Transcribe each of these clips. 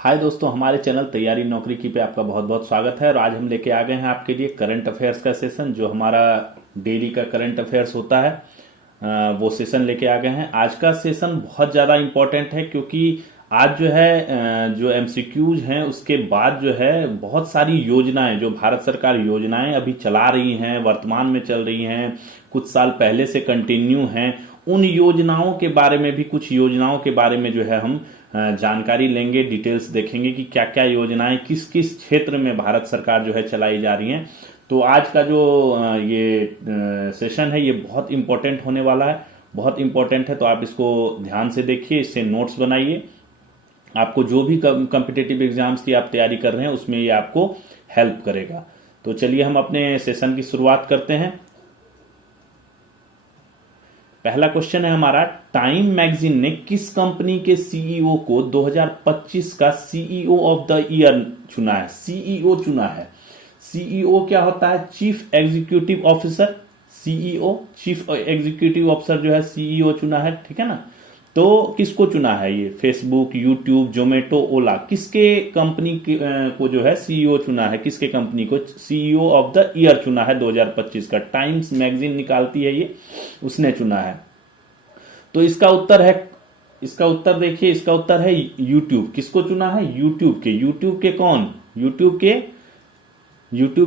हाय दोस्तों, हमारे चैनल तैयारी नौकरी की पे आपका बहुत बहुत स्वागत है। और आज हम लेके आ गए हैं आपके लिए करंट अफेयर्स का सेशन, जो हमारा डेली का करंट अफेयर्स होता है। वो सेशन लेके आ गए हैं। आज का सेशन बहुत ज़्यादा इम्पोर्टेंट है, क्योंकि आज जो है जो एमसीक्यूज हैं उसके बाद जो है बहुत सारी योजनाएं, जो भारत सरकार योजनाएं अभी चला रही हैं, वर्तमान में चल रही हैं, कुछ साल पहले से कंटिन्यू हैं, उन योजनाओं के बारे में भी, कुछ योजनाओं के बारे में जो है हम जानकारी लेंगे, डिटेल्स देखेंगे कि क्या क्या योजनाएं किस किस क्षेत्र में भारत सरकार जो है चलाई जा रही हैं। तो आज का जो ये सेशन है ये बहुत इंपॉर्टेंट होने वाला है, बहुत इंपॉर्टेंट है। तो आप इसको ध्यान से देखिए, इससे नोट्स बनाइए। आपको जो भी कॉम्पिटिटिव एग्जाम्स की आप तैयारी कर रहे हैं उसमें ये आपको हेल्प करेगा। तो चलिए हम अपने सेशन की शुरुआत करते हैं। पहला क्वेश्चन है हमारा, टाइम मैगजीन ने किस कंपनी के सीईओ को 2025 का सीईओ ऑफ द ईयर चुना है? सीईओ चुना है। सीईओ क्या होता है? Chief executive officer. CEO chief executive officer जो है सीईओ चुना है, ठीक है ना। तो किसको चुना है? ये फेसबुक, यूट्यूब, जोमेटो, ओला, किसके कंपनी को जो है सीईओ चुना है? किसके कंपनी को सीईओ ऑफ द ईयर चुना है 2025 का? टाइम्स मैगजीन निकालती है ये, उसने चुना है। तो इसका उत्तर है, इसका उत्तर देखिए, इसका उत्तर है यूट्यूब। किसको चुना है? यूट्यूब के। यूट्यूब के कौन? यूट्यूब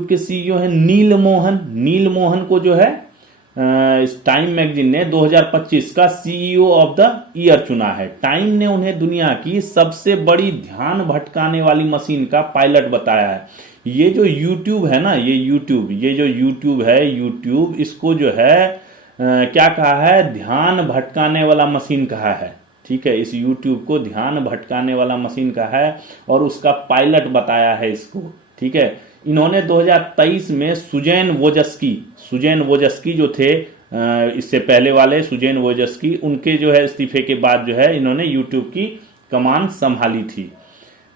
के सीईओ है नील मोहन। नील मोहन को जो है इस टाइम मैगजीन ने 2025 का सीईओ ऑफ द ईयर चुना है। टाइम ने उन्हें दुनिया की सबसे बड़ी ध्यान भटकाने वाली मशीन का पायलट बताया है। ये जो यूट्यूब है ना, ये जो यूट्यूब है, यूट्यूब इसको जो है क्या कहा है? ध्यान भटकाने वाला मशीन कहा है, ठीक है। इस यूट्यूब को ध्यान भटकाने वाला मशीन कहा है और उसका पायलट बताया है इसको, ठीक है। इन्होंने 2023 में सुजैन वोजस्की जो थे, इससे पहले वाले सुजैन वोजस्की, उनके जो है इस्तीफे के बाद जो है इन्होंने यूट्यूब की कमान संभाली थी।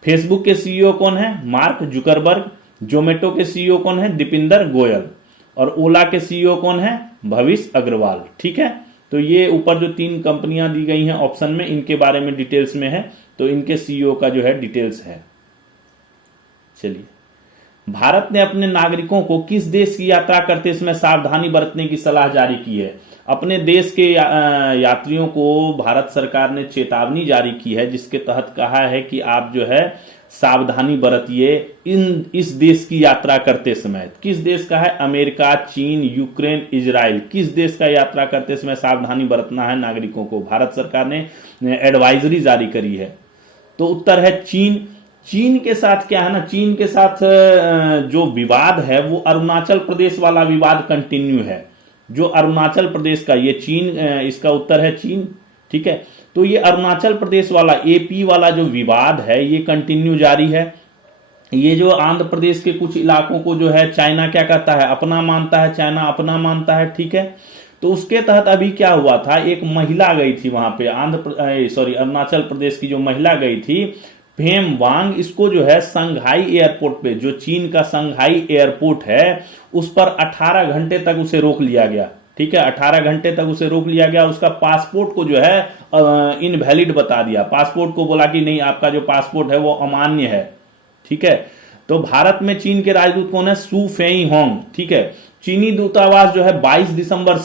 फेसबुक के सीईओ कौन है? Mark Zuckerberg. जोमेटो के सीईओ कौन है? दीपिंदर गोयल। और ओला के सीईओ कौन है? भविष अग्रवाल, ठीक है। तो ये ऊपर जो 3 कंपनियां दी गई हैं ऑप्शन में, इनके बारे में डिटेल्स में है, तो इनके सीईओ का जो है डिटेल्स है। चलिए, भारत ने अपने नागरिकों को किस देश की यात्रा करते समय सावधानी बरतने की सलाह जारी की है? अपने देश के यात्रियों को भारत सरकार ने चेतावनी जारी की है, जिसके तहत कहा है कि आप जो है सावधानी बरतिए इस देश की यात्रा करते समय। किस देश का है? अमेरिका, चीन, यूक्रेन, इजराइल। किस देश का यात्रा करते समय सावधानी बरतना है नागरिकों को? भारत सरकार ने एडवाइजरी जारी करी है। तो उत्तर है चीन। चीन के साथ क्या है ना, चीन के साथ जो विवाद है वो अरुणाचल प्रदेश वाला विवाद कंटिन्यू है। जो अरुणाचल प्रदेश का, ये चीन, इसका उत्तर है चीन, ठीक है। तो ये अरुणाचल प्रदेश वाला, एपी वाला जो विवाद है ये कंटिन्यू जारी है। ये जो आंध्र प्रदेश के कुछ इलाकों को जो है चाइना क्या कहता है? अपना मानता है, चाइना अपना मानता है, ठीक है। तो उसके तहत अभी क्या हुआ था, एक महिला गई थी वहां पे, अरुणाचल प्रदेश की जो महिला गई थी, फेम वांग, इसको जो है संघाई एयरपोर्ट पे, जो चीन का संघाई एयरपोर्ट है, उस पर 18 घंटे तक उसे रोक लिया गया, ठीक है। 18 घंटे तक उसे रोक लिया गया। उसका पासपोर्ट को जो है इनवैलिड बता दिया। पासपोर्ट को बोला कि नहीं, आपका जो पासपोर्ट है वो अमान्य है, ठीक है। तो भारत में चीन के राजदूत कौन है? सू फेई होंग, ठीक है। चीनी दूतावास जो है 22 दिसंबर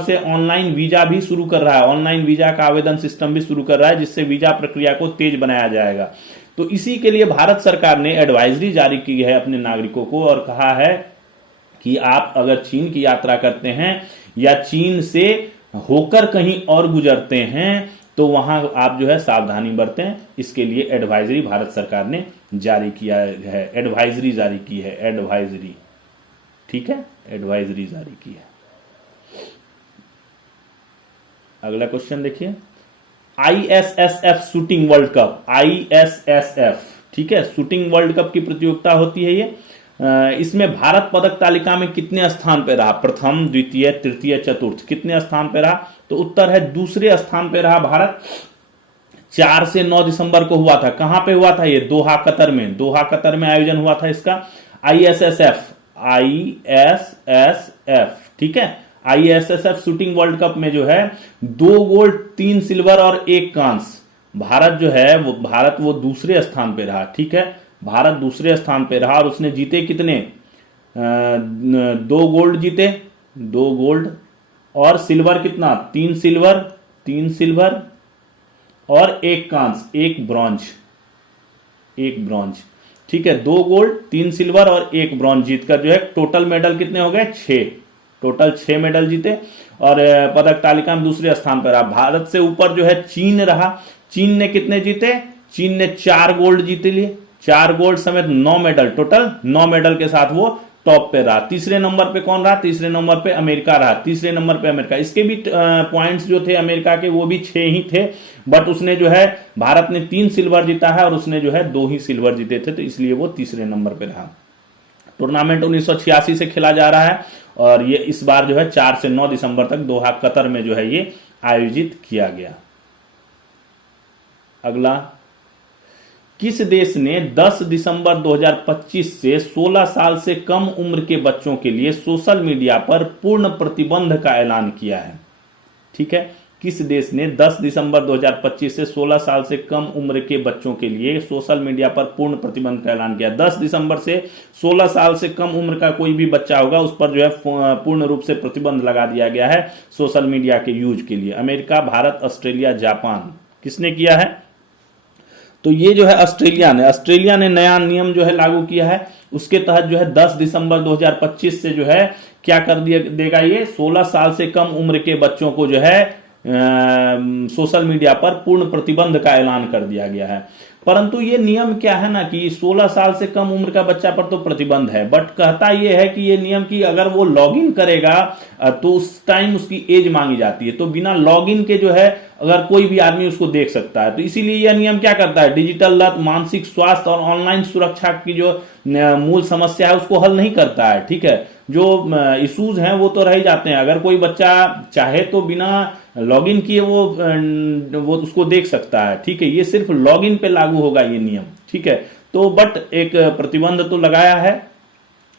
से ऑनलाइन वीजा भी शुरू कर रहा है। ऑनलाइन वीजा का आवेदन सिस्टम भी शुरू कर रहा है, जिससे वीजा प्रक्रिया को तेज बनाया जाएगा। तो इसी के लिए भारत सरकार ने एडवाइजरी जारी की है अपने नागरिकों को और कहा है कि आप अगर चीन की यात्रा करते हैं या चीन से होकर कहीं और गुजरते हैं तो वहां आप जो है सावधानी बरतें। इसके लिए एडवाइजरी भारत सरकार ने जारी किया है, एडवाइजरी जारी की है, एडवाइजरी, ठीक है, एडवाइजरी जारी की है। अगला क्वेश्चन देखिए, ISSF shooting world cup, ISSF, ठीक है, शूटिंग वर्ल्ड कप की प्रतियोगिता होती है ये। इसमें भारत पदक तालिका में कितने स्थान पे रहा? प्रथम, द्वितीय, तृतीय, चतुर्थ, कितने स्थान पे रहा? तो उत्तर है दूसरे स्थान पे रहा भारत। 4 से 9 दिसंबर को हुआ था। कहां पे हुआ था ये? दोहा, कतर में। दोहा, कतर में आयोजन हुआ था इसका। आईएसएसएफ, ठीक है। आईएसएसएफ शूटिंग वर्ल्ड कप में जो है 2 गोल्ड, 3 सिल्वर और 1 कांस्य भारत जो है वो दूसरे स्थान पे रहा। ठीक है, भारत दूसरे स्थान पे रहा और उसने जीते कितने, 2 गोल्ड जीते, 2 गोल्ड, और सिल्वर कितना, 3 सिल्वर और 1 कांस्य, 1 ब्रॉन्ज, 1 ब्रॉन्ज। ठीक है, 2 गोल्ड, 3 सिल्वर और 1 ब्रॉन्ज जीतकर जो है टोटल मेडल कितने हो गए, 6, टोटल 6 मेडल जीते और पदक तालिका में दूसरे स्थान पर रहा। भारत से ऊपर जो है चीन रहा। चीन ने कितने जीते, चीन ने 4 गोल्ड जीते लिए, 4 गोल्ड समेत 9 मेडल, टोटल 9 मेडल के साथ वो टॉप पे रहा। तीसरे नंबर पे कौन रहा, तीसरे नंबर पे अमेरिका रहा, तीसरे नंबर पे अमेरिका। इसके भी पॉइंट्स जो थे अमेरिका के वो भी 6 ही थे, बट उसने जो है, भारत ने 3 सिल्वर जीता है और उसने जो है 2 ही सिल्वर जीते थे, तो इसलिए वो तीसरे नंबर पे रहा। टूर्नामेंट 1986 से खेला जा रहा है और ये इस बार जो है 4 से 9 दिसंबर तक दोहा कतर में जो है ये आयोजित किया गया। अगला, किस देश ने 10 दिसंबर 2025 से 16 साल से कम उम्र के बच्चों के लिए सोशल मीडिया पर पूर्ण प्रतिबंध का ऐलान किया है? ठीक है, किस देश ने 10 दिसंबर 2025 से 16 साल से कम उम्र के बच्चों के लिए सोशल मीडिया पर पूर्ण प्रतिबंध का ऐलान किया? 10 दिसंबर से 16 साल से कम उम्र का कोई भी बच्चा होगा उस पर जो है पूर्ण रूप से प्रतिबंध लगा दिया गया है सोशल मीडिया के यूज के लिए। अमेरिका, भारत, ऑस्ट्रेलिया, जापान, किसने किया है? तो ये जो है ऑस्ट्रेलिया ने नया नियम जो है लागू किया है। उसके तहत जो है 10 दिसंबर 2025 से जो है क्या कर दिया देगा, ये 16 साल से कम उम्र के बच्चों को जो है सोशल मीडिया पर पूर्ण प्रतिबंध का ऐलान कर दिया गया है। परंतु ये नियम क्या है ना कि 16 साल से कम उम्र का बच्चा पर तो प्रतिबंध है, बट कहता ये है कि ये नियम की अगर वो लॉगिन करेगा तो उस टाइम उसकी एज मांगी जाती है, तो बिना लॉगिन के जो है अगर कोई भी आदमी उसको देख सकता है। तो इसीलिए यह नियम क्या करता है, डिजिटल लत, मानसिक स्वास्थ्य और ऑनलाइन सुरक्षा की जो मूल समस्या है उसको हल नहीं करता है। ठीक है, जो इश्यूज हैं वो तो रह ही जाते हैं। अगर कोई बच्चा चाहे तो बिना लॉगिन किए वो उसको देख सकता है। ठीक है, ये सिर्फ लॉगिन पे लागू होगा ये नियम। ठीक है, तो बट एक प्रतिबंध तो लगाया है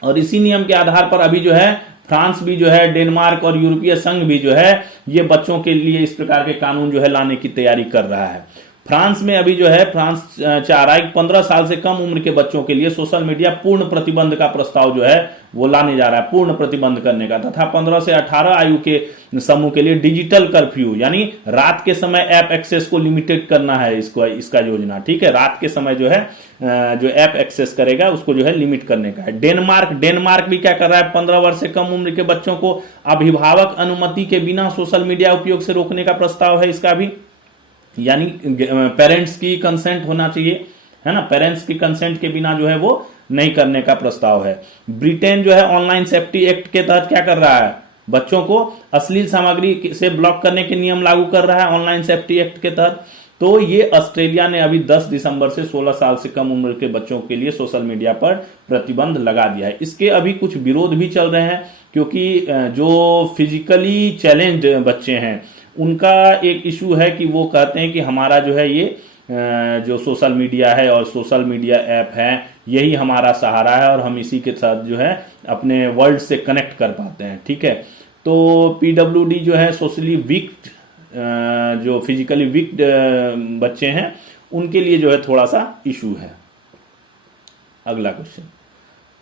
और इसी नियम के आधार पर अभी जो है फ्रांस भी जो है, डेनमार्क और यूरोपीय संघ भी जो है ये बच्चों के लिए इस प्रकार के कानून जो है लाने की तैयारी कर रहा है। फ्रांस में अभी जो है फ्रांस चाह रहा है कि 15 साल से कम उम्र के बच्चों के लिए सोशल मीडिया पूर्ण प्रतिबंध का प्रस्ताव जो है वो लाने जा रहा है, पूर्ण प्रतिबंध करने का, तथा 15 से 18 आयु के समूह के लिए डिजिटल कर्फ्यू यानी रात के समय ऐप एक्सेस को लिमिटेड करना है इसका योजना। ठीक है, रात के समय जो है जो ऐप एक्सेस करेगा उसको जो है लिमिट करने का है। डेनमार्क भी क्या कर रहा है, 15 वर्ष से कम उम्र के बच्चों को अभिभावक अनुमति के बिना सोशल मीडिया उपयोग से रोकने का प्रस्ताव है इसका भी, यानी पेरेंट्स की कंसेंट होना चाहिए, है ना, पेरेंट्स की कंसेंट के बिना जो है वो नहीं करने का प्रस्ताव है। ब्रिटेन जो है ऑनलाइन सेफ्टी एक्ट के तहत क्या कर रहा है, बच्चों को अश्लील सामग्री से ब्लॉक करने के नियम लागू कर रहा है ऑनलाइन सेफ्टी एक्ट के तहत। तो ये ऑस्ट्रेलिया ने अभी 10 दिसंबर से 16 साल से कम उम्र के बच्चों के लिए सोशल मीडिया पर प्रतिबंध लगा दिया है। इसके अभी कुछ विरोध भी चल रहे हैं क्योंकि जो फिजिकली चैलेंज्ड बच्चे हैं उनका एक इशू है कि वो कहते हैं कि हमारा जो है ये जो सोशल मीडिया है और सोशल मीडिया ऐप है यही हमारा सहारा है और हम इसी के साथ जो है अपने वर्ल्ड से कनेक्ट कर पाते हैं। ठीक है, तो पीडब्ल्यूडी जो है सोशली वीक जो फिजिकली वीक बच्चे हैं उनके लिए जो है थोड़ा सा इशू है। अगला क्वेश्चन,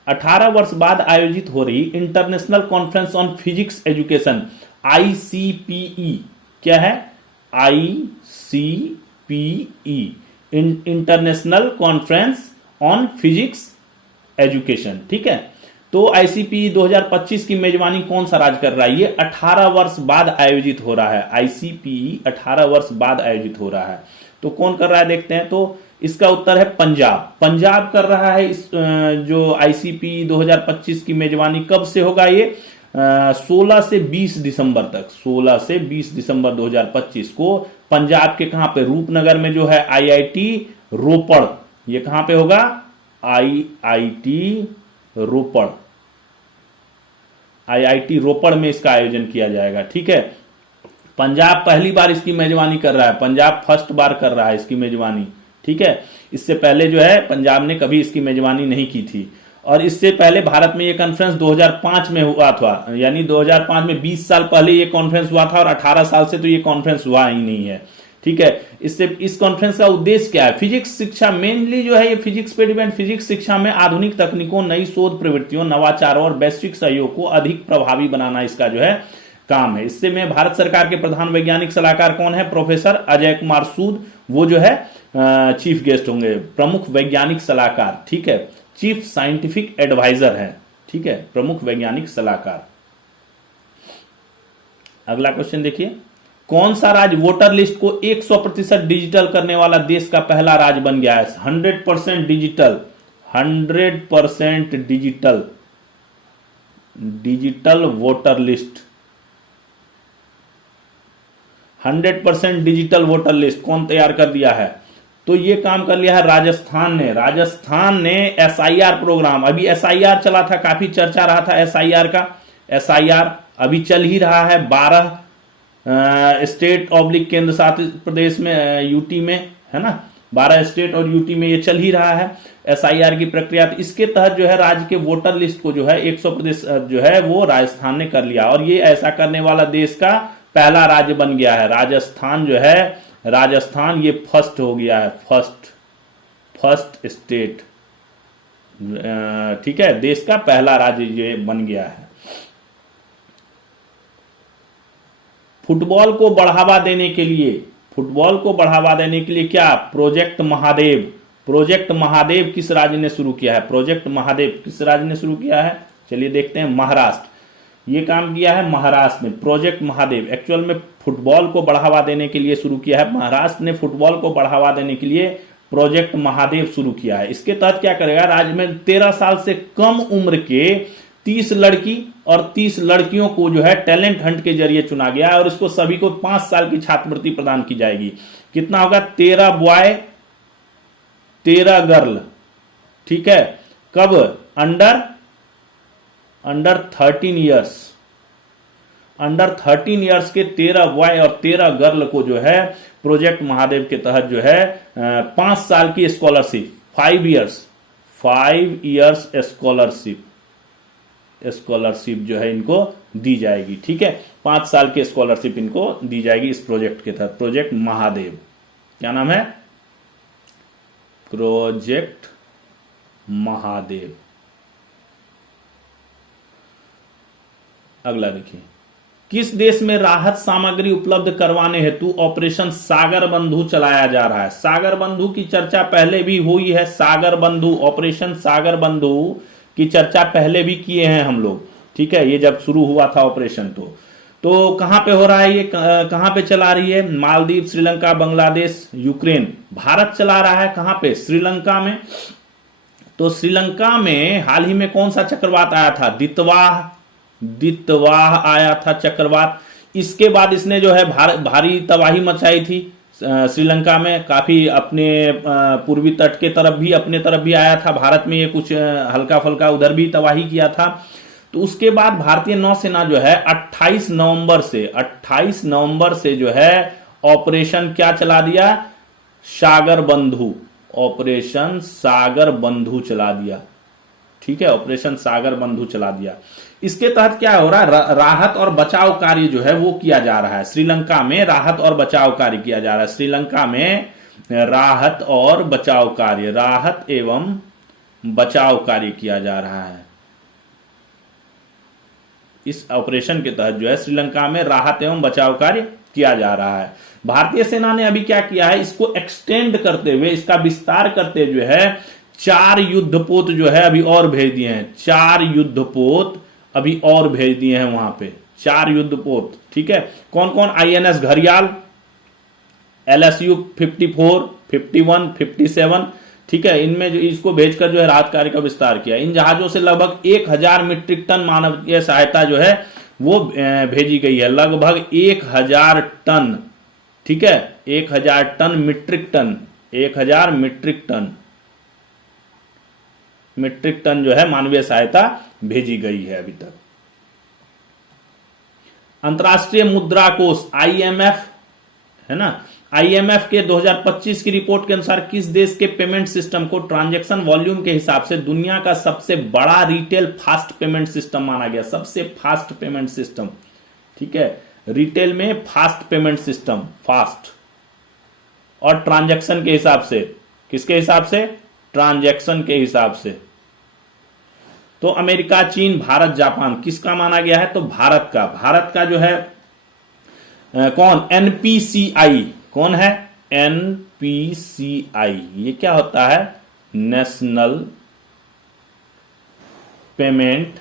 18 वर्ष बाद आयोजित हो रही international conference on physics education ICPE क्या है, ICPE international conference on physics education. ठीक है, तो ICPE 2025 की मेजबानी कौन सा राज्य कर रहा है, ये 18 वर्ष बाद आयोजित हो रहा है। ICPE 18 वर्ष बाद आयोजित हो रहा है, तो कौन कर रहा है देखते हैं। तो इसका उत्तर है पंजाब कर रहा है। इस जो ICPE 2025 की मेजबानी कब से होगा, ये 16 से 20 दिसंबर तक, 16 से 20 दिसंबर 2025 को पंजाब के कहां पे, रूपनगर में जो है IIT रोपड़, ये कहां पे होगा, IIT रोपड़ में इसका आयोजन किया जाएगा। ठीक है, पंजाब पहली बार इसकी मेजबानी कर रहा है, पंजाब फर्स्ट बार कर रहा है इसकी मेजबानी। ठीक है, इससे पहले जो है पंजाब ने कभी इसकी मेजबानी नहीं की थी और इससे पहले भारत में ये कॉन्फ्रेंस 2005 में हुआ था, यानी 2005 में 20 साल पहले ये कॉन्फ्रेंस हुआ था और 18 साल से तो ये कॉन्फ्रेंस हुआ ही नहीं है। ठीक ठीक है। इससे इस कॉन्फ्रेंस का उद्देश्य क्या है? फिजिक्स शिक्षा मेनली जो है ये फिजिक्स पे डिपेंड। फिजिक्स शिक्षा में आधुनिक तकनीकों, नई शोध प्रवृत्तियों, नवाचारों और वैश्विक सहयोग को अधिक प्रभावी बनाना इसका जो है काम है। इससे में भारत सरकार के प्रधान वैज्ञानिक सलाहकार कौन है? प्रोफेसर अजय कुमार सूद, वो जो है चीफ गेस्ट होंगे, प्रमुख वैज्ञानिक सलाहकार, ठीक है, चीफ साइंटिफिक एडवाइजर है, ठीक है, प्रमुख वैज्ञानिक सलाहकार। अगला क्वेश्चन देखिए, कौन सा राज्य वोटर लिस्ट को 100% डिजिटल करने वाला देश का पहला राज्य बन गया है? 100% digital, 100% digital, digital voter list, 100% digital voter list कौन तैयार कर दिया है? तो ये काम कर लिया है राजस्थान ने। राजस्थान ने एसआईआर प्रोग्राम, अभी एसआईआर चला था, काफी चर्चा रहा था एसआईआर का। एसआईआर अभी चल ही रहा है 12 स्टेट ऑब्लिक केंद्र शासित प्रदेश में, यूटी में, है ना, 12 स्टेट और यूटी में ये चल ही रहा है एसआईआर की प्रक्रिया। तो इसके तहत जो है राज्य के वोटर लिस्ट को जो है 100% जो है वो राजस्थान ने कर लिया, और ये ऐसा करने वाला देश का पहला राज्य बन गया है। राजस्थान जो है, राजस्थान ये फर्स्ट हो गया है, फर्स्ट स्टेट, ठीक है, देश का पहला राज्य ये बन गया है। फुटबॉल को बढ़ावा देने के लिए, फुटबॉल को बढ़ावा देने के लिए क्या? प्रोजेक्ट महादेव। प्रोजेक्ट महादेव किस राज्य ने शुरू किया है? प्रोजेक्ट महादेव किस राज्य ने शुरू किया है? चलिए देखते हैं, महाराष्ट्र। ये काम किया है महाराष्ट्र में, प्रोजेक्ट महादेव। एक्चुअल में फुटबॉल को बढ़ावा देने के लिए शुरू किया है महाराष्ट्र ने, फुटबॉल को बढ़ावा देने के लिए प्रोजेक्ट महादेव शुरू किया है। इसके तहत क्या करेगा? राज्य में 13 साल से कम उम्र के 30 लड़की और 30 लड़कियों को जो है टैलेंट हंट के जरिए चुना गया, और इसको सभी को 5 साल की छात्रवृत्ति प्रदान की जाएगी। कितना होगा? 13 बॉय 13 गर्ल, ठीक है। कब? अंडर 13 ईयर्स, अंडर 13 ईयर्स के 13 बॉय और 13 गर्ल को जो है प्रोजेक्ट महादेव के तहत जो है 5 साल की स्कॉलरशिप, 5 इयर्स स्कॉलरशिप जो है इनको दी जाएगी, ठीक है। 5 साल की स्कॉलरशिप इनको दी जाएगी इस प्रोजेक्ट के तहत, प्रोजेक्ट महादेव। क्या नाम है? प्रोजेक्ट महादेव। अगला देखिए, किस देश में राहत सामग्री उपलब्ध करवाने हेतु ऑपरेशन सागर बंधु चलाया जा रहा है? सागर बंधु की चर्चा पहले भी हुई है। सागर बंधु, ऑपरेशन सागर बंधु की चर्चा पहले भी किए हैं हम लोग, ठीक है। ये जब शुरू हुआ था ऑपरेशन तो कहां पे हो रहा है ये, कहां पे चला रही है? मालदीव, श्रीलंका, बांग्लादेश, यूक्रेन। भारत चला रहा है कहां पे? श्रीलंका में। तो श्रीलंका में हाल ही में कौन सा चक्रवात आया था? दितवाह आया था चक्रवात। इसके बाद इसने जो है भारी तबाही मचाई थी श्रीलंका में, काफी अपने पूर्वी तट के तरफ भी, अपने तरफ भी आया था। भारत में ये कुछ हल्का फल्का उधर भी तबाही किया था। तो उसके बाद भारतीय नौसेना जो है 28 नवंबर से जो है ऑपरेशन क्या चला दिया? सागर बंधु, ऑपरेशन सागर बंधु चला दिया, ठीक है, ऑपरेशन सागर बंधु चला दिया। इसके तहत क्या हो रहा है? राहत और बचाव कार्य जो है वो किया जा रहा है श्रीलंका में। राहत और बचाव कार्य किया जा रहा है श्रीलंका में, राहत और बचाव कार्य, राहत एवं बचाव कार्य किया जा रहा है। इस ऑपरेशन के तहत जो है श्रीलंका में राहत एवं बचाव कार्य किया जा रहा है। भारतीय सेना ने अभी क्या किया है? इसको एक्सटेंड करते हुए, इसका विस्तार करते जो है 4 युद्धपोत जो है अभी और भेज दिए हैं। 4 युद्धपोत अभी और भेज दिए हैं वहां पे, 4 युद्धपोत, ठीक है। कौन कौन? INS घड़ियाल, LSU 54, 51, 57, ठीक है। इनमें जो इसको भेजकर जो है राहत कार्य का विस्तार किया। इन जहाजों से लगभग 1000 मीट्रिक टन मानवीय सहायता जो है वो भेजी गई है, लगभग 1000 टन, ठीक है, 1000 ton metric ton, 1000 metric ton जो है मानवीय सहायता भेजी गई है अभी तक। अंतर्राष्ट्रीय मुद्रा कोष IMF है ना, IMF के 2025 की रिपोर्ट के अनुसार किस देश के पेमेंट सिस्टम को ट्रांजैक्शन वॉल्यूम के हिसाब से दुनिया का सबसे बड़ा रिटेल फास्ट पेमेंट सिस्टम माना गया? सबसे फास्ट पेमेंट सिस्टम, ठीक है, रिटेल में फास्ट पेमेंट सिस्टम, फास्ट और ट्रांजैक्शन के हिसाब से। किसके हिसाब से? ट्रांजैक्शन के हिसाब से। तो अमेरिका, चीन, भारत, जापान किसका माना गया है? तो भारत का। भारत का जो है कौन? एनपीसीआई। कौन है? एनपीसीआई। ये क्या होता है? National payment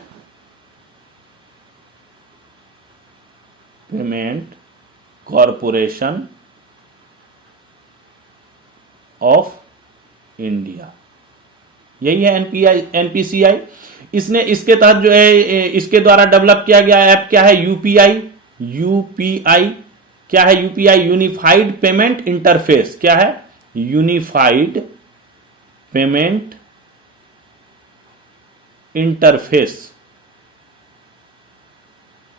corporation of India, यही है एनपीसीआई। इसने, इसके तहत जो है, इसके द्वारा डेवलप किया गया ऐप क्या है? यूपीआई। यूपीआई क्या है? UPI unified payment interface. क्या है? Unified payment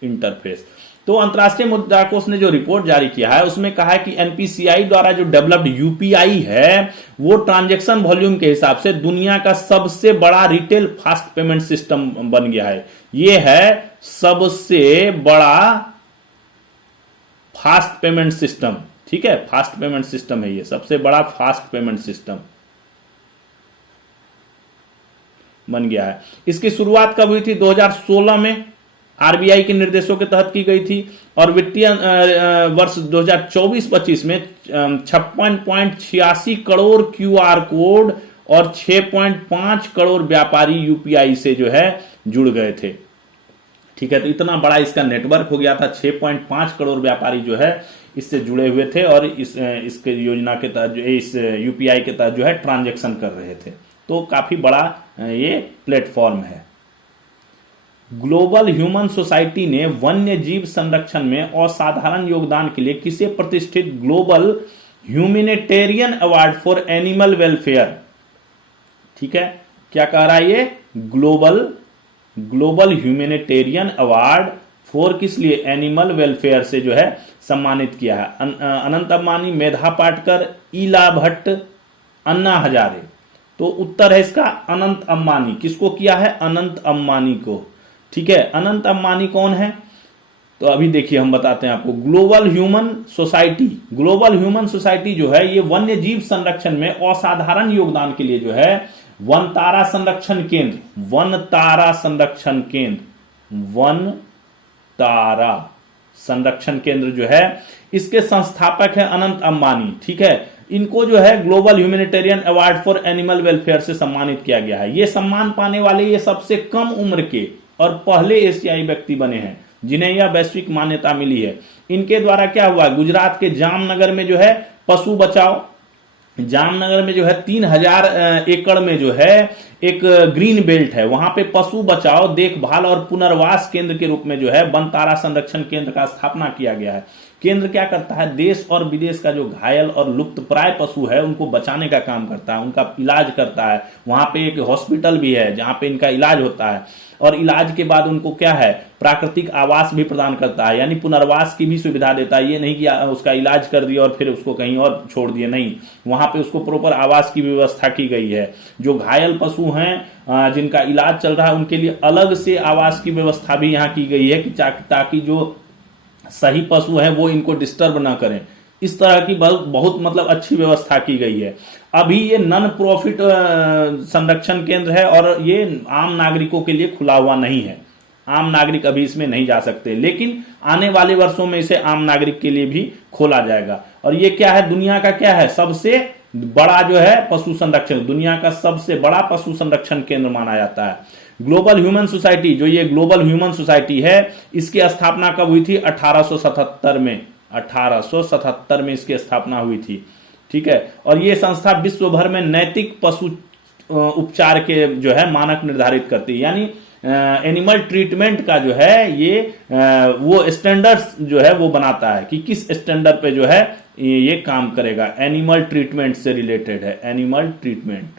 interface. तो अंतरराष्ट्रीय मुद्रा कोष ने जो रिपोर्ट जारी किया है उसमें कहा है कि एनपीसीआई द्वारा जो डेवलप्ड यूपीआई है वो ट्रांजैक्शन वॉल्यूम के हिसाब से दुनिया का सबसे बड़ा रिटेल फास्ट पेमेंट सिस्टम बन गया है। ये है सबसे बड़ा फास्ट पेमेंट सिस्टम। ठीक है, फास्ट पेमेंट सिस्टम है ये, सबसे बड़ा फास्ट पेमेंट सिस्टम बन गया है। इसकी शुरुआत कब हुई थी? 2016 में आरबीआई के निर्देशों के तहत की गई थी और वित्तीय वर्ष 2024-25 में 56.86 करोड़ क्यूआर कोड और 6.5 करोड़ व्यापारी यूपीआई से जो है जुड़ गए थे। ठीक है, तो इतना बड़ा इसका नेटवर्क हो गया था। 6.5 करोड़ व्यापारी जो है इससे जुड़े हुए थे और इसके योजना के तहत जो इस यूपीआई के तहत जो है ट्रांजैक्शन कर रहे थे। तो काफी बड़ा ये प्लेटफॉर्म है। ग्लोबल ह्यूमन सोसाइटी ने वन्य जीव संरक्षण में असाधारण योगदान के लिए किसे प्रतिष्ठित global humanitarian award for animal welfare, ठीक है, क्या कह रहा है ये? ग्लोबल ह्यूमैनिटेरियन अवार्ड फॉर किस लिए? एनिमल वेलफेयर से जो है सम्मानित किया है। अनंत अंबानी, मेधा पाटकर, ईला भट्ट, अन्ना हजारे। तो उत्तर है इसका अनंत अंबानी। किसको किया है? अनंत अंबानी को। ठीक है, अनंत अंबानी कौन है? तो अभी देखिए हम बताते हैं आपको। ग्लोबल ह्यूमन सोसाइटी जो है ये वन्य जीव संरक्षण में असाधारण योगदान के लिए जो है वन तारा संरक्षण केंद्र जो है इसके संस्थापक है अनंत अंबानी। ठीक है, इनको जो है global humanitarian award for animal welfare से सम्मानित किया गया है। ये सम्मान पाने वाले ये सबसे कम उम्र के और पहले एशियाई व्यक्ति बने हैं जिन्हें यह वैश्विक मान्यता मिली है। इनके द्वारा क्या हुआ? गुजरात के जामनगर में जो है पशु बचाओ, जामनगर में जो है 3000 एकड़ में जो है एक ग्रीन बेल्ट है, वहां पे पशु बचाओ, देखभाल और पुनर्वास केंद्र के रूप में जो है वन तारा संरक्षण केंद्र का स्थापना किया गया है। केंद्र क्या करता है? देश और विदेश का जो घायल और लुप्त प्राय पशु है उनको बचाने का काम करता है, उनका इलाज करता है। वहां पे एक हॉस्पिटल भी है जहां पे इनका इलाज होता है और इलाज के बाद उनको क्या है? प्राकृतिक आवास भी प्रदान करता है, यानी पुनर्वास की भी सुविधा देता है। ये नहीं कि उसका इलाज कर दिया और फिर उसको कहीं और छोड़ दिया, नहीं, वहां पे उसको प्रॉपर आवास की व्यवस्था की गई है। जो घायल पशु हैं जिनका इलाज चल रहा है उनके लिए अलग से आवास की व्यवस्था भी यहाँ की गई है कि ताकि जो सही पशु हैं वो इनको डिस्टर्ब ना करें। इस तरह की बहुत मतलब अच्छी व्यवस्था की गई है। अभी ये नॉन प्रॉफिट संरक्षण केंद्र है और ये आम नागरिकों के लिए खुला हुआ नहीं है। आम नागरिक अभी इसमें नहीं जा सकते, लेकिन आने वाले वर्षों में इसे आम नागरिक के लिए भी खोला जाएगा। और ये क्या है? दुनिया का क्या है? सबसे बड़ा जो है पशु संरक्षण, दुनिया का सबसे बड़ा पशु संरक्षण केंद्र माना जाता है। ग्लोबल ह्यूमन सोसाइटी, जो ये ग्लोबल ह्यूमन सोसाइटी है, इसकी स्थापना कब हुई थी? 1877 में। 1877 में इसकी स्थापना हुई थी। ठीक है, और ये संस्था विश्व भर में नैतिक पशु उपचार के जो है मानक निर्धारित करती है, यानी एनिमल ट्रीटमेंट का जो है ये वो स्टैंडर्ड्स जो है वो बनाता है कि किस स्टैंडर्ड पे जो है ये काम करेगा। एनिमल ट्रीटमेंट से रिलेटेड है, एनिमल ट्रीटमेंट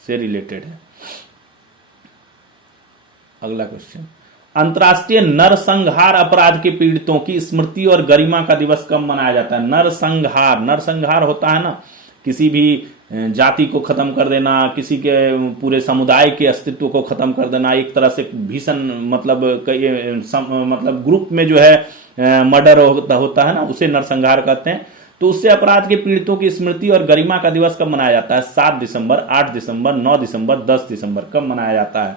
से रिलेटेड है। अगला क्वेश्चन, अंतर्राष्ट्रीय नरसंहार अपराध के पीड़ितों की स्मृति और गरिमा का दिवस कब मनाया जाता है? नरसंहार होता है ना, किसी भी जाति को खत्म कर देना, किसी के पूरे समुदाय के अस्तित्व को खत्म कर देना, एक तरह से भीषण मतलब ग्रुप में जो है मर्डर होता है ना, उसे नरसंहार कहते हैं। तो उससे अपराध के पीड़ितों की स्मृति और गरिमा का दिवस कब मनाया जाता है? 7 दिसंबर, 8 दिसंबर, 9 दिसंबर, 10 दिसंबर कब मनाया जाता है?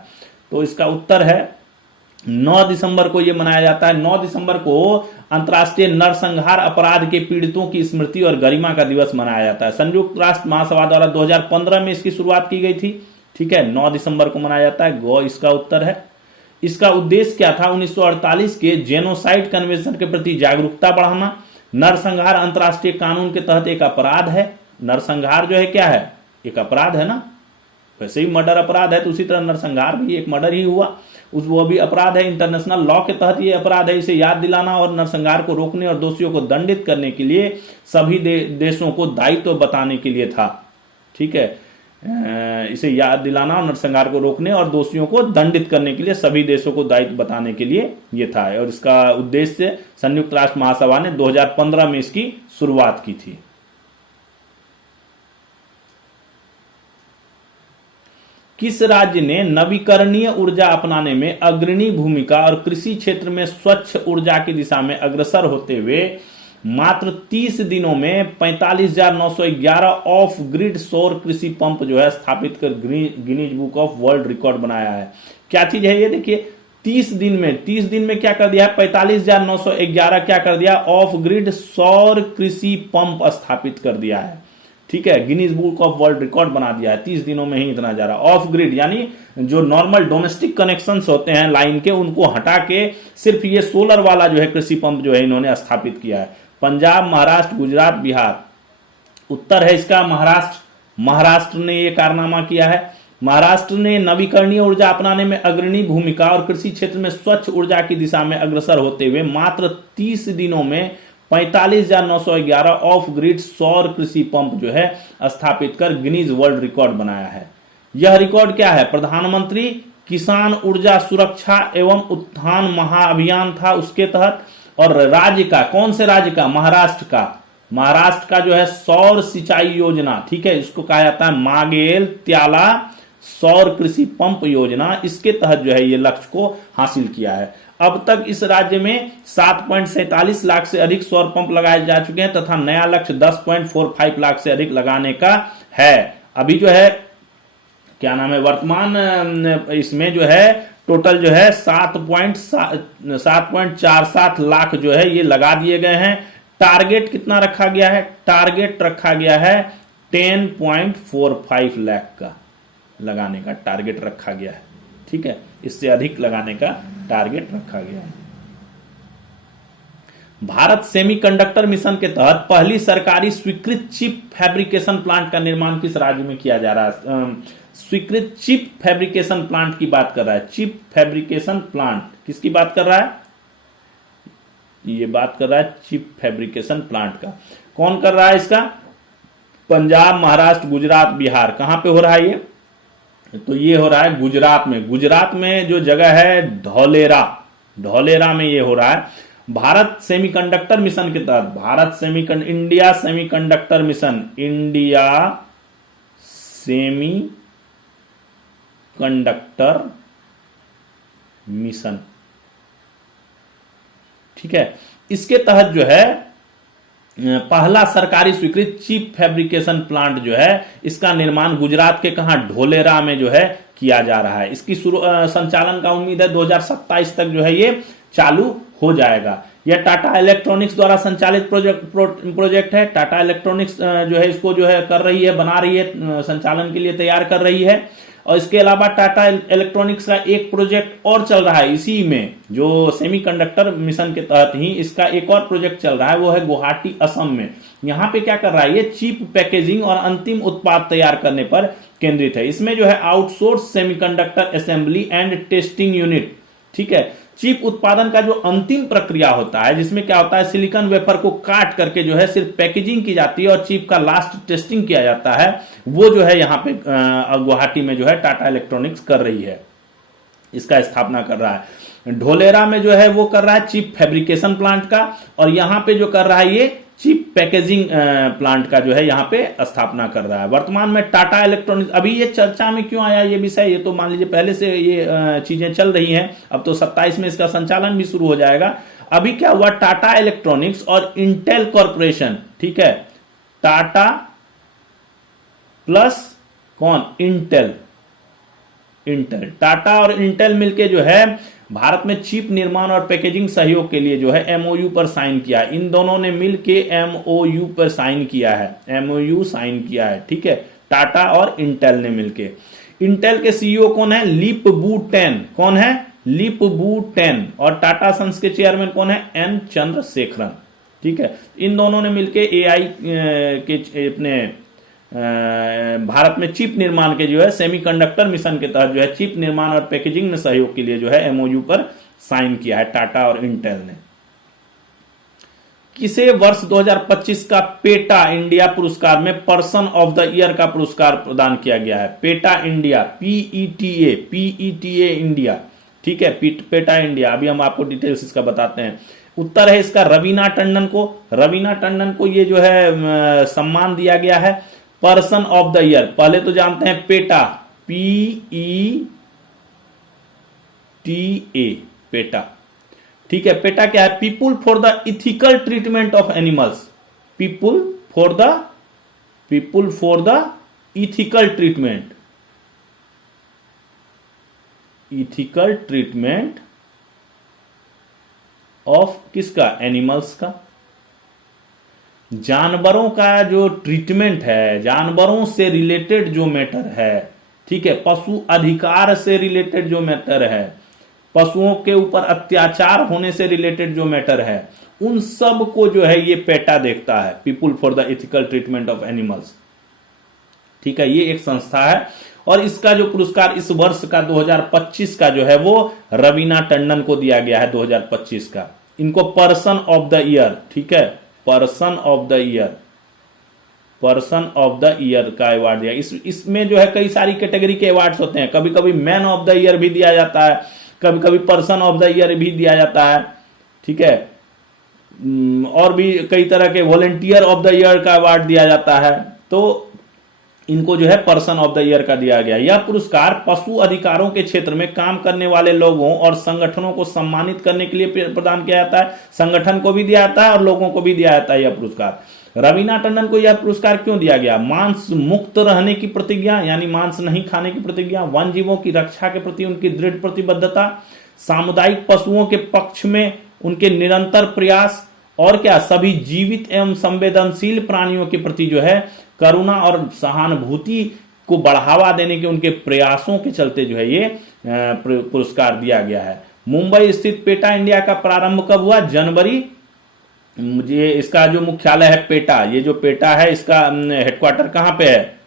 तो इसका उत्तर है 9 दिसंबर को यह मनाया जाता है। 9 दिसंबर को अंतर्राष्ट्रीय नरसंहार अपराध के पीड़ितों की स्मृति और गरिमा का दिवस मनाया जाता है। संयुक्त राष्ट्र महासभा द्वारा 2015 में इसकी शुरुआत की गई थी। ठीक है, 9 दिसंबर को मनाया जाता है। गो इसका उत्तर है। इसका उद्देश्य क्या था? 1948 के जेनोसाइड कन्वेंशन के प्रति जागरूकता बढ़ाना। नरसंहार अंतर्राष्ट्रीय कानून के तहत एक अपराध है। नरसंहार जो है क्या है? एक अपराध है ना। वैसे ही मर्डर अपराध है, तो उसी तरह नरसंहार भी एक मर्डर ही हुआ, वो भी अपराध है। इंटरनेशनल लॉ के तहत ये अपराध है। इसे याद दिलाना और नरसंहार को रोकने और दोषियों को दंडित करने के लिए सभी देशों को दायित्व बताने के लिए था। ठीक है, इसे याद दिलाना और नरसंहार को रोकने और दोषियों को दंडित करने के लिए सभी देशों को दायित्व बताने के लिए यह था। और इसका उद्देश्य संयुक्त राष्ट्र महासभा ने 2015 में इसकी शुरुआत की थी। किस राज्य ने नवीकरणीय ऊर्जा अपनाने में अग्रणी भूमिका और कृषि क्षेत्र में स्वच्छ ऊर्जा की दिशा में अग्रसर होते हुए मात्र 30 दिनों में 45,911 ऑफ ग्रिड सौर कृषि पंप जो है स्थापित कर Guinness book of world record बनाया है? क्या चीज है ये? देखिए, 30 दिन में क्या कर दिया है? 45,911 क्या कर दिया? ऑफ ग्रिड सौर कृषि पंप स्थापित कर दिया है। ठीक है, Guinness book of world record बना दिया है। 30 दिनों में ही इतना जा रहा। ऑफ ग्रिड यानी जो नॉर्मल डोमेस्टिक कनेक्शंस होते हैं लाइन के, उनको हटा के सिर्फ ये सोलर वाला जो है कृषि पंप जो है इन्होंने स्थापित किया है। पंजाब, महाराष्ट्र, गुजरात, बिहार। उत्तर है इसका महाराष्ट्र ने यह कारनामा किया है। महाराष्ट्र ने नवीकरणीय ऊर्जा अपनाने में अग्रणी भूमिका और कृषि क्षेत्र में स्वच्छ ऊर्जा की दिशा में अग्रसर होते हुए मात्र 30 दिनों में 45,911 ऑफ ग्रिड सौर कृषि पंप जो है स्थापित कर गिनीज वर्ल्ड रिकॉर्ड बनाया है। यह रिकॉर्ड क्या है? प्रधानमंत्री किसान ऊर्जा सुरक्षा एवं उत्थान महाअभियान था उसके तहत। और राज्य का, कौन से राज्य का? महाराष्ट्र का जो है सौर सिंचाई योजना। ठीक है, इसको कहा जाता है मागेल त्याला सौर कृषि पंप योजना। इसके तहत जो है ये लक्ष्य को हासिल किया है। अब तक इस राज्य में 7.47 लाख से अधिक सौर पंप लगाए जा चुके हैं तथा नया लक्ष्य 10.45 लाख से अधिक लगाने का है। अभी जो है क्या नाम है, वर्तमान इसमें जो है टोटल जो है 7.47 लाख जो है ये लगा दिए गए हैं। टारगेट कितना रखा गया है? टारगेट रखा गया है 10.45 लाख का लगाने का टारगेट रखा गया है। ठीक है, इससे अधिक लगाने का टारगेट रखा गया है। भारत सेमीकंडक्टर मिशन के तहत पहली सरकारी स्वीकृत चिप फैब्रिकेशन प्लांट का निर्माण किस राज्य में किया जा रहा है? स्वीकृत चिप फैब्रिकेशन प्लांट की बात कर रहा है। चिप फैब्रिकेशन प्लांट किसकी बात कर रहा है? ये बात कर रहा है चिप फैब्रिकेशन प्लांट का। कौन कर रहा है इसका? पंजाब, महाराष्ट्र, गुजरात, बिहार। कहां पे हो रहा है ये? तो ये हो रहा है गुजरात में। गुजरात में जो जगह है धौलेरा में ये हो रहा है। भारत सेमीकंडक्टर मिशन के तहत इंडिया सेमीकंडक्टर मिशन, ठीक है, इसके तहत जो है पहला सरकारी स्वीकृत चिप फैब्रिकेशन प्लांट जो है इसका निर्माण गुजरात के कहां? ढोलेरा में जो है किया जा रहा है। इसकी संचालन का उम्मीद है 2027 तक जो है ये चालू हो जाएगा। यह टाटा इलेक्ट्रॉनिक्स द्वारा संचालित प्रोजेक्ट है। टाटा इलेक्ट्रॉनिक्स जो है इसको जो है कर रही है, बना रही है, संचालन के लिए तैयार कर रही है। और इसके अलावा टाटा इलेक्ट्रॉनिक्स का एक प्रोजेक्ट और चल रहा है इसी में, जो सेमीकंडक्टर मिशन के तहत ही इसका एक और प्रोजेक्ट चल रहा है, वो है गुवाहाटी, असम में। यहां पे क्या कर रहा है? ये चिप पैकेजिंग और अंतिम उत्पाद तैयार करने पर केंद्रित है। इसमें जो है outsource semiconductor assembly and testing unit, ठीक है, चिप उत्पादन का जो अंतिम प्रक्रिया होता है, जिसमें क्या होता है, सिलिकॉन वेफर को काट करके जो है सिर्फ पैकेजिंग की जाती है और चिप का लास्ट टेस्टिंग किया जाता है, वो जो है यहाँ पे गुवाहाटी में जो है टाटा इलेक्ट्रॉनिक्स कर रही है, इसका स्थापना कर रहा है। ढोलेरा में जो है वो कर रहा है चिप फैब्रिकेशन प्लांट का, और यहां पे जो कर रहा है ये चिप पैकेजिंग प्लांट का जो है यहाँ पे स्थापना कर रहा है। वर्तमान में टाटा इलेक्ट्रॉनिक्स, अभी ये चर्चा में क्यों आया ये विषय, ये तो मान लीजिए पहले से ये चीजें चल रही हैं, अब तो 27 में इसका संचालन भी शुरू हो जाएगा। अभी क्या हुआ, टाटा इलेक्ट्रॉनिक्स और इंटेल कॉरपोरेशन, ठीक है, टाटा प्लस कौन, इंटेल, टाटा और इंटेल मिलके जो है भारत में चिप निर्माण और पैकेजिंग सहयोग के लिए जो है एमओयू पर साइन किया है। इन दोनों ने मिलके एमओयू पर साइन किया है, एमओयू साइन किया है, ठीक है, टाटा और इंटेल ने मिलके। इंटेल के सीईओ कौन है, लिप बू टेन, कौन है, लिप बू टेन, और टाटा सन्स के चेयरमैन कौन है, एन चंद्रशेखरन, ठीक है। इन दोनों ने मिलके एआई के अपने भारत में चिप निर्माण के जो है सेमीकंडक्टर मिशन के तहत जो है चिप निर्माण और पैकेजिंग में सहयोग के लिए जो है एमओयू पर साइन किया है टाटा और इंटेल ने। किसे वर्ष 2025 का पेटा इंडिया पुरस्कार में पर्सन ऑफ द ईयर का पुरस्कार प्रदान किया गया है? पेटा इंडिया, पीईटीए इंडिया, ठीक है, पेटा इंडिया। अभी हम आपको डिटेल्स इसका बताते हैं। उत्तर है इसका रवीना टंडन को। रवीना टंडन को ये जो है सम्मान दिया गया है पर्सन ऑफ द ईयर। पहले तो जानते हैं पेटा, पीईटीए, पेटा, ठीक है। पेटा क्या है, people for the ethical treatment of animals, people for the ethical treatment of किसका, एनिमल्स का। जानवरों का जो ट्रीटमेंट है, जानवरों से रिलेटेड जो मैटर है, ठीक है, पशु अधिकार से रिलेटेड जो मैटर है, पशुओं के ऊपर अत्याचार होने से रिलेटेड जो मैटर है, उन सब को जो है ये पेटा देखता है, people for the ethical treatment of animals, ठीक है। ये एक संस्था है और इसका जो पुरस्कार इस वर्ष का 2025 का जो है वो रवीना टंडन को दिया गया है 2025 का। इनको पर्सन ऑफ द ईयर, ठीक है, पर्सन ऑफ द ईयर का अवार्ड दिया। इसमें जो है कई सारी कैटेगरी के अवार्ड्स होते हैं, कभी कभी मैन ऑफ द ईयर भी दिया जाता है, कभी कभी पर्सन ऑफ द ईयर भी दिया जाता है, ठीक है, और भी कई तरह के वॉलंटियर ऑफ द ईयर का अवार्ड दिया जाता है। तो इनको जो है पर्सन ऑफ द ईयर का दिया गया। यह पुरस्कार पशु अधिकारों के क्षेत्र में काम करने वाले लोगों और संगठनों को सम्मानित करने के लिए प्रदान किया जाता है। संगठन को भी दिया जाता है और लोगों को भी दिया जाता है यह पुरस्कार। रवीना टंडन को यह पुरस्कार क्यों दिया गया? मांस मुक्त रहने की प्रतिज्ञा, यानी मांस नहीं खाने की प्रतिज्ञा, वन जीवों की रक्षा के प्रति उनकी दृढ़ प्रतिबद्धता, सामुदायिक पशुओं के पक्ष में उनके निरंतर प्रयास, और क्या, सभी जीवित एवं संवेदनशील प्राणियों के प्रति जो है करुणा और सहानुभूति को बढ़ावा देने के उनके प्रयासों के चलते जो है ये पुरस्कार दिया गया है। मुंबई स्थित पेटा इंडिया का प्रारंभ कब हुआ? जनवरी। मुझे इसका जो मुख्यालय है पेटा, ये जो पेटा है इसका हेडक्वार्टर कहां पे है?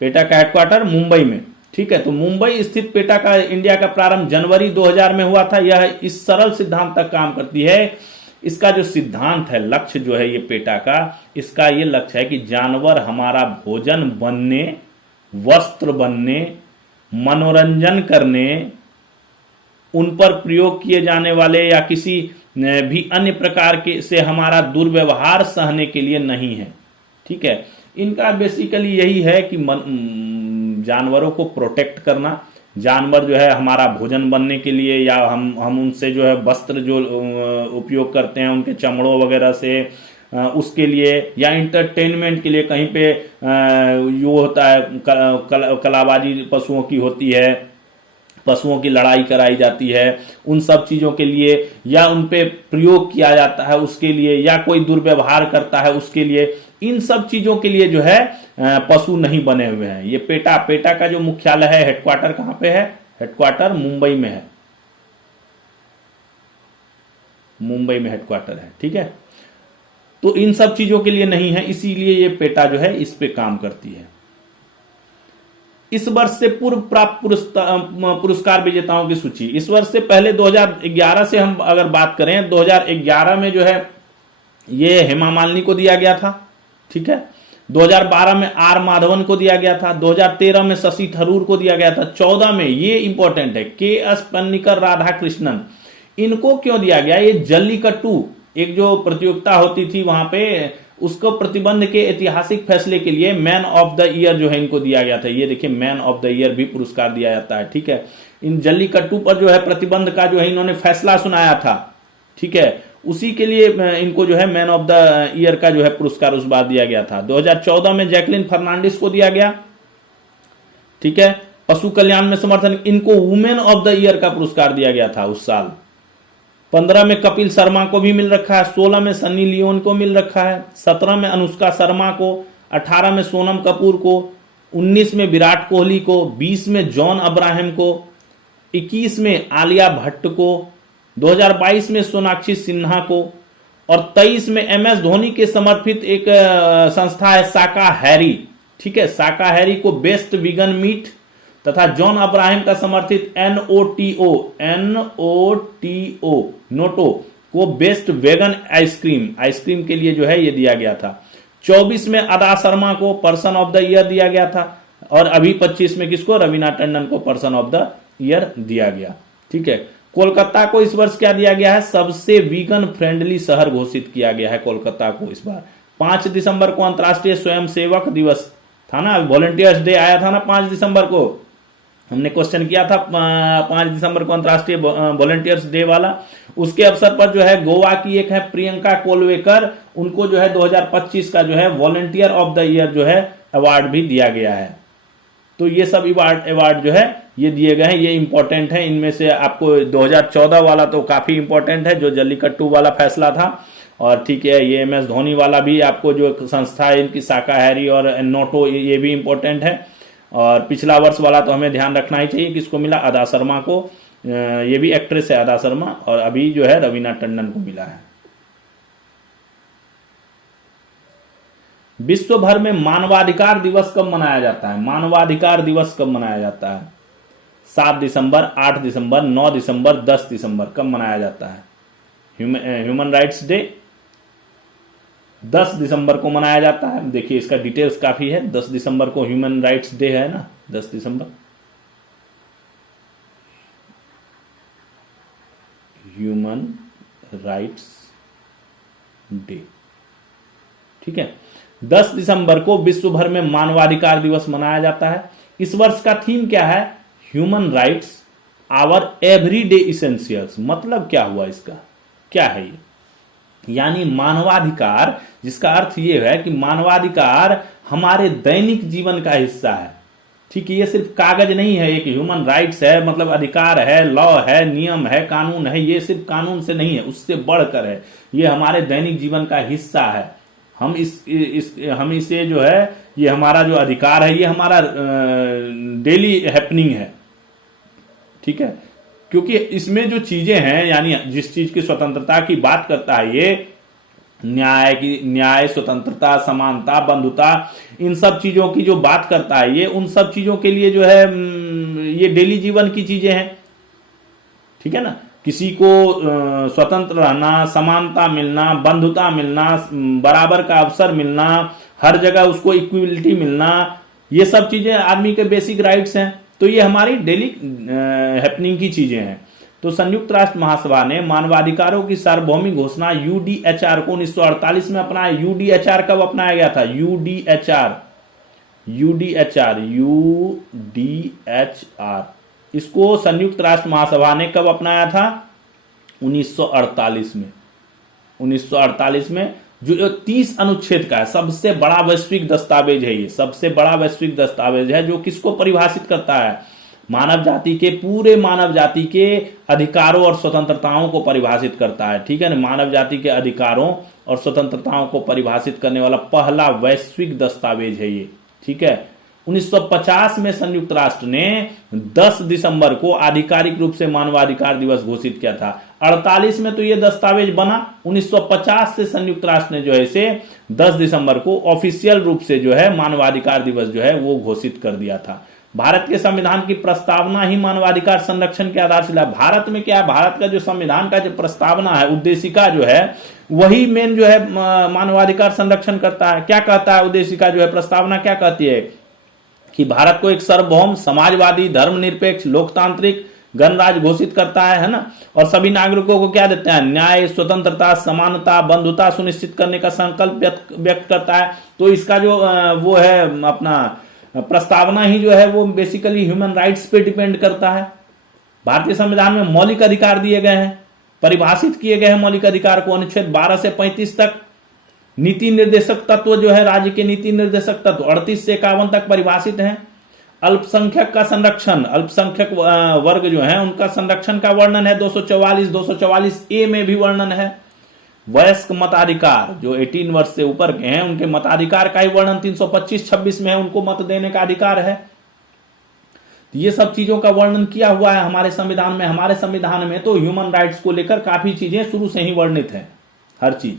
पेटा का हेडक्वार्टर मुंबई में, ठीक है। तो मुंबई स्थित पेटा का इंडिया का प्रारंभ जनवरी 2000 में हुआ था। यह इस सरल सिद्धांत तक काम करती है। इसका जो सिद्धांत है, लक्ष्य जो है ये पेटा का, इसका ये लक्ष्य है कि जानवर हमारा भोजन बनने, वस्त्र बनने, मनोरंजन करने, उन पर प्रयोग किए जाने वाले या किसी भी अन्य प्रकार के से हमारा दुर्व्यवहार सहने के लिए नहीं है, ठीक है। इनका बेसिकली यही है कि जानवरों को प्रोटेक्ट करना, जानवर जो है हमारा भोजन बनने के लिए, या हम उनसे जो है वस्त्र जो उपयोग करते हैं उनके चमड़ों वगैरह से, उसके लिए, या इंटरटेनमेंट के लिए कहीं पे यो होता है कलाबाजी पशुओं की होती है, पशुओं की लड़ाई कराई जाती है, उन सब चीजों के लिए, या उन पे प्रयोग किया जाता है उसके लिए, या कोई दुर्व्यवहार करता है उसके लिए, इन सब चीजों के लिए जो है पशु नहीं बने हुए हैं। ये पेटा का जो मुख्यालय है, हेडक्वार्टर कहां पे है? हेडक्वार्टर मुंबई में है, मुंबई में हेडक्वार्टर है, ठीक है। तो इन सब चीजों के लिए नहीं है, इसीलिए ये पेटा जो है इस पे काम करती है। इस वर्ष से पूर्व प्राप्त पुरस्कार विजेताओं की सूची। इस वर्ष से पहले 2011 से हम अगर बात करें, 2011 में जो है ये हेमा मालिनी को दिया गया था, ठीक है। 2012 में आर माधवन को दिया गया था, 2013 में शशि थरूर को दिया गया था, 14 में ये इंपॉर्टेंट है के.एस. पन्नीकर, राधा कृष्णन, इनको क्यों दिया गया? ये जल्लीकट्टू एक जो प्रतियोगिता होती थी वहां पे, उसको प्रतिबंध के ऐतिहासिक फैसले के लिए मैन ऑफ द ईयर जो है इनको दिया गया था। ये देखिए मैन ऑफ द ईयर भी पुरस्कार दिया जाता है, ठीक है। इन जल्लीकट्टू पर जो है प्रतिबंध का जो है इन्होंने फैसला सुनाया था, ठीक है। उसी के लिए इनको जो है मैन ऑफ द ईयर का जो है पुरस्कार उस बार दिया गया था। 2014 में जैकलिन फर्नांडिस को दिया गया, ठीक है। पशु कल्याण में समर्थन, इनको वुमेन ऑफ द ईयर का पुरस्कार दिया गया था उस साल। 15 में कपिल शर्मा को भी मिल रखा है, 16 में सन्नी लियोन को मिल रखा है, 17 में अनुष्का शर्मा को, 18 में सोनम कपूर को, 19 में विराट कोहली को, 20 में जॉन अब्राहम को, 21 में आलिया भट्ट को, 2022 में सोनाक्षी सिन्हा को, और 23 में MS धोनी के समर्पित एक संस्था है शाकाहारी, ठीक है, शाकाहारी को बेस्ट वीगन मीट, तथा जॉन अब्राहम का समर्थित नोटो को बेस्ट वेगन आइसक्रीम के लिए जो है ये दिया गया था। 24 में अदा शर्मा को पर्सन ऑफ द ईयर दिया गया था, और अभी 25 में किसको, रवीना टंडन को पर्सन ऑफ द ईयर दिया गया, ठीक है। कोलकाता को इस वर्ष क्या दिया गया है, सबसे वीगन फ्रेंडली शहर घोषित किया गया है कोलकाता को इस बार। 5 दिसंबर को अंतर्राष्ट्रीय स्वयंसेवक दिवस था ना, वॉलंटियर्स डे आया था ना 5 दिसंबर को, हमने क्वेश्चन किया था 5 दिसंबर को अंतर्राष्ट्रीय वॉलंटियर्स डे वाला। उसके अवसर पर जो है गोवा की एक है प्रियंका कोलवेकर, उनको जो है 2025 का जो है वॉलंटियर ऑफ द ईयर जो है अवार्ड भी दिया गया है। तो ये सब अवार्ड जो है ये दिए गए हैं, ये इंपॉर्टेंट है। इनमें से आपको 2014 वाला तो काफी इंपॉर्टेंट है, जो जल्लीकट्टू वाला फैसला था, और ठीक है ये MS धोनी वाला भी आपको जो संस्था है इनकी शाकाहारी और नोटो, ये भी इंपॉर्टेंट है। और पिछला वर्ष वाला तो हमें ध्यान रखना ही चाहिए, किसको मिला, अदा शर्मा को, ये भी एक्ट्रेस है अदा शर्मा, और अभी जो है रवीना टंडन को मिला है। विश्व भर में मानवाधिकार दिवस कब मनाया जाता है, मानवाधिकार दिवस कब मनाया जाता है, 7 दिसंबर, 8 दिसंबर, 9 दिसंबर, 10 दिसंबर, कब मनाया जाता है। ह्यूमन राइट्स डे 10 दिसंबर को मनाया जाता है। देखिए इसका डिटेल्स काफी है, 10 दिसंबर को ह्यूमन राइट्स डे है ना, 10 दिसंबर ह्यूमन राइट्स डे, ठीक है। 10 दिसंबर को विश्व भर में मानवाधिकार दिवस मनाया जाता है। इस वर्ष का थीम क्या है, human rights our everyday essentials. मतलब क्या हुआ इसका, क्या है ये, यानी मानवाधिकार, जिसका अर्थ ये है कि मानवाधिकार हमारे दैनिक जीवन का हिस्सा है, ठीक है। ये सिर्फ कागज नहीं है, एक ह्यूमन राइट्स है, मतलब अधिकार है, लॉ है, नियम है, कानून है, ये सिर्फ कानून से नहीं है, उससे बढ़कर है, ये हमारे दैनिक जीवन का हिस्सा है। हम हम इसे जो है, ये हमारा जो अधिकार है, ये हमारा डेली हैपनिंग है, ठीक है। क्योंकि इसमें जो चीजें हैं, यानी जिस चीज की स्वतंत्रता की बात करता है ये, न्याय, स्वतंत्रता, समानता, बंधुता, इन सब चीजों की जो बात करता है ये, उन सब चीजों के लिए जो है ये डेली जीवन की चीजें हैं, ठीक है ना। किसी को स्वतंत्र रहना, समानता मिलना, बंधुता मिलना, बराबर का अवसर मिलना, हर जगह उसको इक्वलिटी मिलना, ये सब चीजें आदमी के बेसिक राइट्स हैं। तो ये हमारी डेली हैपनिंग की चीजें हैं। तो संयुक्त राष्ट्र महासभा ने मानवाधिकारों की सार्वभौमिक घोषणा UDHR को 1948 में अपनाया। UDHR कब अपनाया गया था, UDHR इसको संयुक्त राष्ट्र महासभा ने कब अपनाया था, 1948 में। 1948 में जो 30 अनुच्छेद का है, सबसे बड़ा वैश्विक दस्तावेज है ये, सबसे बड़ा वैश्विक दस्तावेज है, जो किसको परिभाषित करता है, मानव जाति के, पूरे मानव जाति के अधिकारों और स्वतंत्रताओं को परिभाषित करता है, ठीक है ना। मानव जाति के अधिकारों और स्वतंत्रताओं को परिभाषित करने वाला पहला वैश्विक दस्तावेज है ये, ठीक है। 1950 में संयुक्त राष्ट्र ने 10 दिसंबर को आधिकारिक रूप से मानवाधिकार दिवस घोषित किया था। 48 में तो ये दस्तावेज बना, 1950 से संयुक्त राष्ट्र ने जो है इसे 10 दिसंबर को ऑफिशियल रूप से जो है मानवाधिकार दिवस जो है वो घोषित कर दिया था। भारत के संविधान की प्रस्तावना ही मानवाधिकार संरक्षण के आधारशिला। भारत में क्या है, भारत का जो संविधान का जो प्रस्तावना है, उद्देशिका जो है, वही मेन जो है मानवाधिकार संरक्षण करता है। क्या कहता है उद्देशिका जो है, प्रस्तावना क्या कहती है कि भारत को एक सार्वभौम, समाजवादी, धर्मनिरपेक्ष, लोकतांत्रिक गणराज्य घोषित करता है ना। और सभी नागरिकों को क्या देते हैं, न्याय, स्वतंत्रता, समानता, बंधुता सुनिश्चित करने का संकल्प व्यक्त करता है। तो इसका जो वो है अपना प्रस्तावना ही जो है वो बेसिकली ह्यूमन राइट्स पे डिपेंड करता है। भारतीय संविधान में मौलिक अधिकार दिए गए हैं, परिभाषित किए गए हैं मौलिक अधिकार को अनुच्छेद 12 से 35 तक। नीति निर्देशक तत्व जो है, राज्य के नीति निर्देशक तत्व 38 से 51 तक परिभाषित हैं। अल्पसंख्यक का संरक्षण, अल्पसंख्यक वर्ग जो है उनका संरक्षण का वर्णन है 244 ए में भी वर्णन है। वयस्क मताधिकार, जो 18 वर्ष से ऊपर के हैं उनके मताधिकार का ही वर्णन 325-26 में है, उनको मत देने का अधिकार है। ये सब चीजों का वर्णन किया हुआ है हमारे संविधान में। हमारे संविधान में तो ह्यूमन राइट्स को लेकर काफी चीजें शुरू से ही वर्णित है, हर चीज,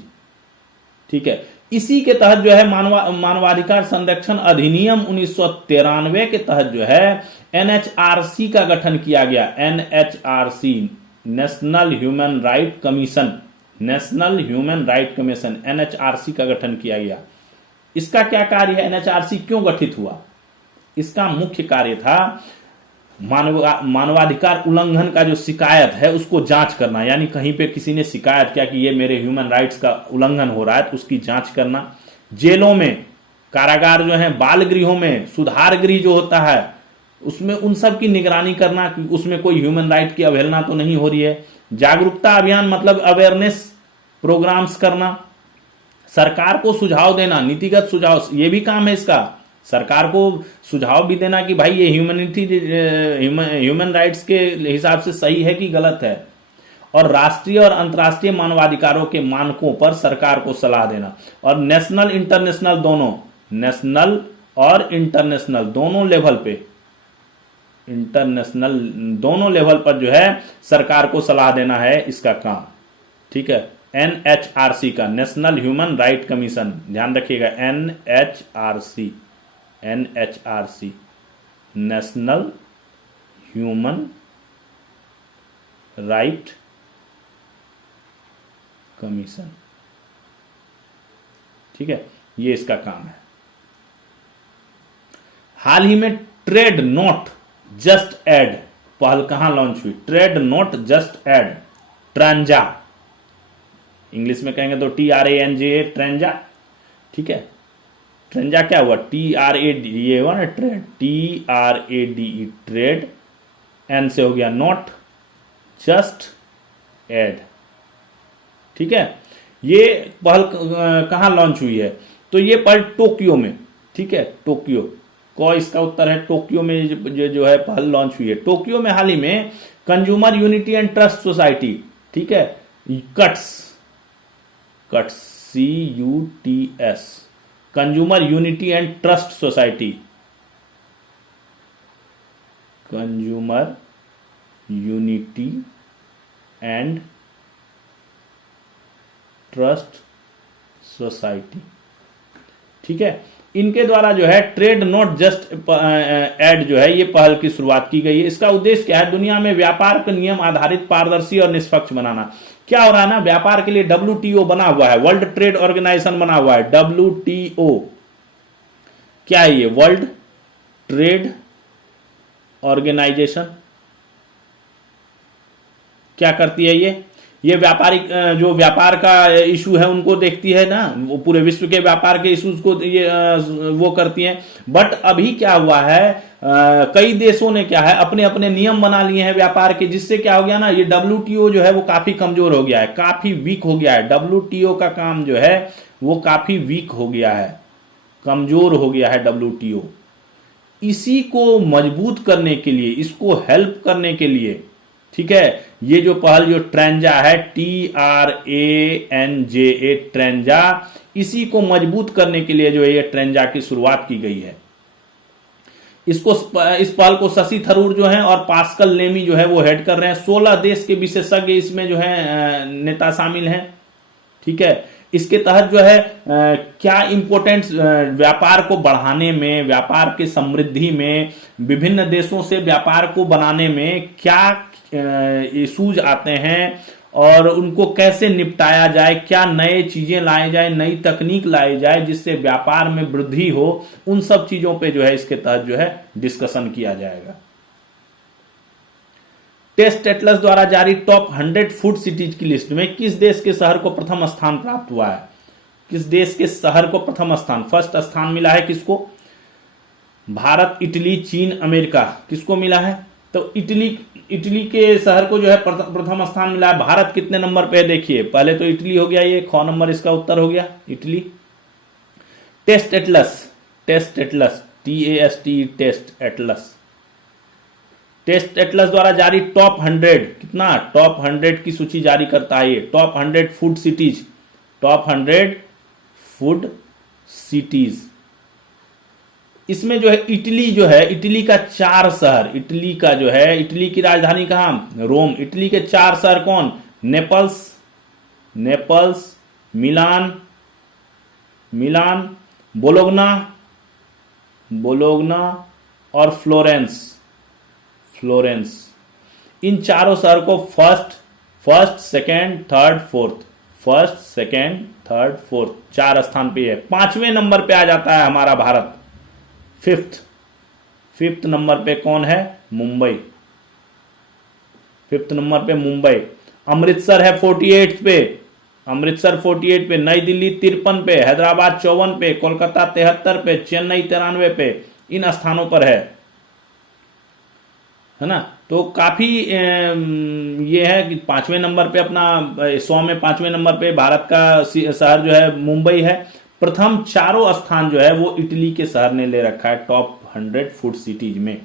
ठीक है। इसी के तहत जो है मानवाधिकार संरक्षण अधिनियम 1993 के तहत जो है एनएचआरसी का गठन किया गया। NHRC, national human right commission, national human right commission, NHRC का गठन किया गया। इसका क्या कार्य है? एनएचआरसी क्यों गठित हुआ? इसका मुख्य कार्य था मानवाधिकार उल्लंघन का जो शिकायत है उसको जांच करना, यानी कहीं पे किसी ने शिकायत किया कि ये मेरे ह्यूमन राइट्स का उल्लंघन हो रहा है तो उसकी जांच करना। जेलों में, कारागार जो है, बाल गृहों में, सुधार गृह जो होता है उसमें उन सब की निगरानी करना कि उसमें कोई ह्यूमन राइट की अवहेलना तो नहीं हो रही है। जागरूकता अभियान मतलब अवेयरनेस प्रोग्राम्स करना, सरकार को सुझाव देना, नीतिगत सुझाव, ये भी काम है इसका। सरकार को सुझाव भी देना कि भाई ये ह्यूमन राइट्स के हिसाब से सही है कि गलत है। और राष्ट्रीय और अंतर्राष्ट्रीय मानवाधिकारों के मानकों पर सरकार को सलाह देना। और नेशनल इंटरनेशनल दोनों, नेशनल और इंटरनेशनल दोनों लेवल पे, इंटरनेशनल दोनों लेवल पर जो है सरकार को सलाह देना है इसका काम, ठीक है। एनएचआरसी का, नेशनल ह्यूमन राइट कमीशन, ध्यान रखिएगा, NHRC, NHRC, national human right commission, ठीक है, ये इसका काम है। हाल ही में ट्रेड नोट जस्ट एड पहल कहां लॉन्च हुई? ट्रेड नोट जस्ट एड, ट्रेंजा, इंग्लिश में कहेंगे तो TRANJA, ट्रेंजा, ठीक है। ट्रेंजा क्या हुआ? TRAD, ये हुआ ना ट्रेड, TRADE, ट्रेड, एन से हो गया नोट, जस्ट एड, ठीक है। ये पहल कहां लॉन्च हुई है? तो ये पहल टोक्यो में, ठीक है, टोक्यो को इसका उत्तर है। टोक्यो में जो है पहल लॉन्च हुई है। टोक्यो में हाल ही में consumer unity and trust society, ठीक है, cuts, CUTS, consumer unity and trust society, consumer unity and trust society, ठीक है। इनके द्वारा जो है ट्रेड नोट जस्ट एड जो है ये पहल की शुरुआत की गई है। इसका उद्देश्य क्या है? दुनिया में व्यापार के नियम आधारित, पारदर्शी और निष्पक्ष बनाना। क्या हो रहा है ना, व्यापार के लिए WTO बना हुआ है, वर्ल्ड ट्रेड ऑर्गेनाइजेशन बना हुआ है, WTO। क्या है ये? वर्ल्ड ट्रेड ऑर्गेनाइजेशन क्या करती है? ये व्यापारिक जो व्यापार का इशू है उनको देखती है ना, वो पूरे विश्व के व्यापार के इश्यूज को ये वो करती है। बट अभी क्या हुआ है, कई देशों ने क्या है अपने अपने नियम बना लिए हैं व्यापार के, जिससे क्या हो गया ना, ये WTO जो है वो काफी कमजोर हो गया है, काफी वीक हो गया है। WTO का काम जो है वो काफी वीक हो गया है, कमजोर हो गया है WTO। इसी को मजबूत करने के लिए, इसको हेल्प करने के लिए, ठीक है, ये जो पहल जो ट्रेंजा है, TRANJA, ट्रेंजा, इसी को मजबूत करने के लिए जो है ये ट्रेंजा की शुरुआत की गई है। इस पहल को शशि थरूर जो है और पास्कल लेमी जो है वो हेड कर रहे हैं। 16 देश के विशेषज्ञ इसमें जो है नेता शामिल हैं, ठीक है। इसके तहत जो है क्या इंपोर्टेंट, व्यापार को बढ़ाने में, व्यापार की समृद्धि में, विभिन्न देशों से व्यापार को बनाने में क्या इशूज आते हैं और उनको कैसे निपटाया जाए, क्या नए चीजें लाए जाए, नई तकनीक लाई जाए जिससे व्यापार में वृद्धि हो, उन सब चीजों पे जो है इसके तहत जो है डिस्कशन किया जाएगा। टेस्ट एटलस द्वारा जारी टॉप 100 फूड सिटीज की लिस्ट में किस देश के शहर को प्रथम स्थान प्राप्त हुआ है? किस देश के शहर को प्रथम स्थान, फर्स्ट स्थान मिला है किसको? भारत, इटली, चीन, अमेरिका, किसको मिला है? तो इटली इटली के शहर को जो है प्रथम स्थान मिला है। भारत कितने नंबर पे है देखिए, पहले तो इटली हो गया, ये ख नंबर इसका उत्तर हो गया Italy. Taste Atlas, Taste Atlas, TAST, Taste Atlas, Taste Atlas द्वारा जारी टॉप 100, कितना टॉप 100 की सूची जारी करता है ये, top 100 food cities, top 100 food cities. इसमें जो है इटली जो है, इटली का 4 शहर, इटली का जो है, इटली की राजधानी कहां, रोम, इटली के 4 शहर कौन, नेपल्स, नेपल्स, मिलान, मिलान, बोलोग्ना, बोलोग्ना और फ्लोरेंस, फ्लोरेंस। इन चारों शहर को first second third fourth, first second third fourth 4 स्थान पे है। 5वें नंबर पे आ जाता है हमारा भारत, फिफ्थ नंबर पे कौन है, मुंबई, 5th नंबर पे मुंबई। अमृतसर है 48 पे, अमृतसर 48 पे, नई दिल्ली 53 पे, हैदराबाद 54 पे, कोलकाता 73 पे, चेन्नई 93 पे, इन स्थानों पर है ना। तो काफी ये है कि 5वें नंबर पे अपना 100 में 5वें नंबर पे भारत का शहर जो है मुंबई है। प्रथम चारों स्थान जो है वो इटली के शहर ने ले रखा है टॉप 100 फूड सिटीज में,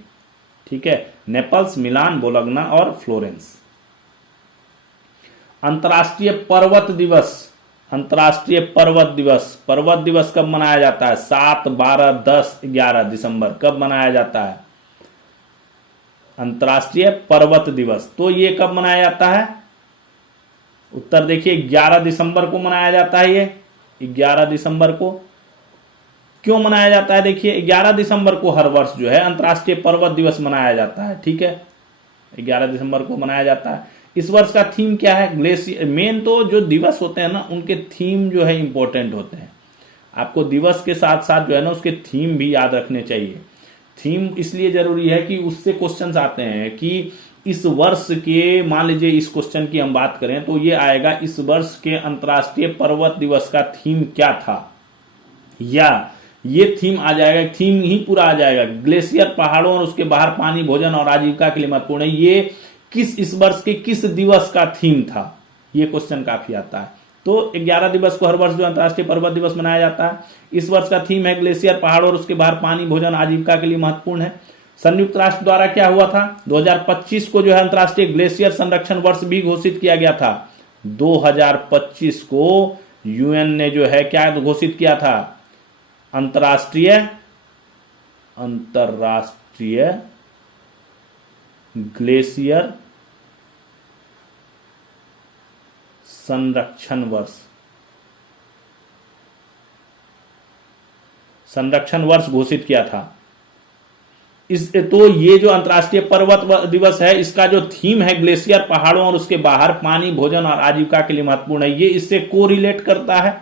ठीक है, नेपल्स, मिलान, बोलोग्ना और फ्लोरेंस। अंतर्राष्ट्रीय पर्वत दिवस, अंतर्राष्ट्रीय पर्वत दिवस, पर्वत दिवस कब मनाया जाता है, 7, 12, 10, 11 दिसंबर कब मनाया जाता है अंतर्राष्ट्रीय पर्वत दिवस। तो ये कब मनाया जाता है, उत्तर देखिए 11 दिसंबर को मनाया जाता है। ये 11 दिसंबर को क्यों मनाया जाता है, देखिए 11 दिसंबर को हर वर्ष जो है अंतर्राष्ट्रीय पर्वत दिवस मनाया जाता है, ठीक है, 11 दिसंबर को मनाया जाता है। इस वर्ष का थीम क्या है, ग्लेशियर। मेन तो जो दिवस होते हैं ना उनके थीम जो है इंपॉर्टेंट होते हैं, आपको दिवस के साथ साथ जो है ना उसके थीम भी याद रखने चाहिए। थीम इसलिए जरूरी है कि उससे क्वेश्चंस आते हैं कि इस वर्ष के, मान लीजिए इस क्वेश्चन की हम बात करें तो ये आएगा इस वर्ष के अंतर्राष्ट्रीय पर्वत दिवस का थीम क्या था, या ये थीम आ जाएगा, थीम ही पूरा आ जाएगा, ग्लेशियर, पहाड़ों और उसके बाहर पानी, भोजन और आजीविका के लिए महत्वपूर्ण है, ये किस इस वर्ष के किस दिवस का थीम था, ये क्वेश्चन काफी आता है। तो 11 दिवस को हर वर्ष जो अंतर्राष्ट्रीय पर्वत दिवस मनाया जाता है। इस वर्ष का थीम है ग्लेशियर, पहाड़ और उसके बाहर पानी, भोजन, आजीविका के लिए महत्वपूर्ण है। संयुक्त राष्ट्र द्वारा क्या हुआ था, 2025 को जो है अंतर्राष्ट्रीय ग्लेशियर संरक्षण वर्ष भी घोषित किया गया था। 2025 को यूएन ने जो है क्या घोषित किया था, अंतर्राष्ट्रीय ग्लेशियर संरक्षण वर्ष घोषित किया था। तो ये जो अंतर्राष्ट्रीय पर्वत दिवस है इसका जो थीम है ग्लेशियर, पहाड़ों और उसके बाहर पानी, भोजन और आजीविका के लिए महत्वपूर्ण है, ये इससे कोरिलेट करता है,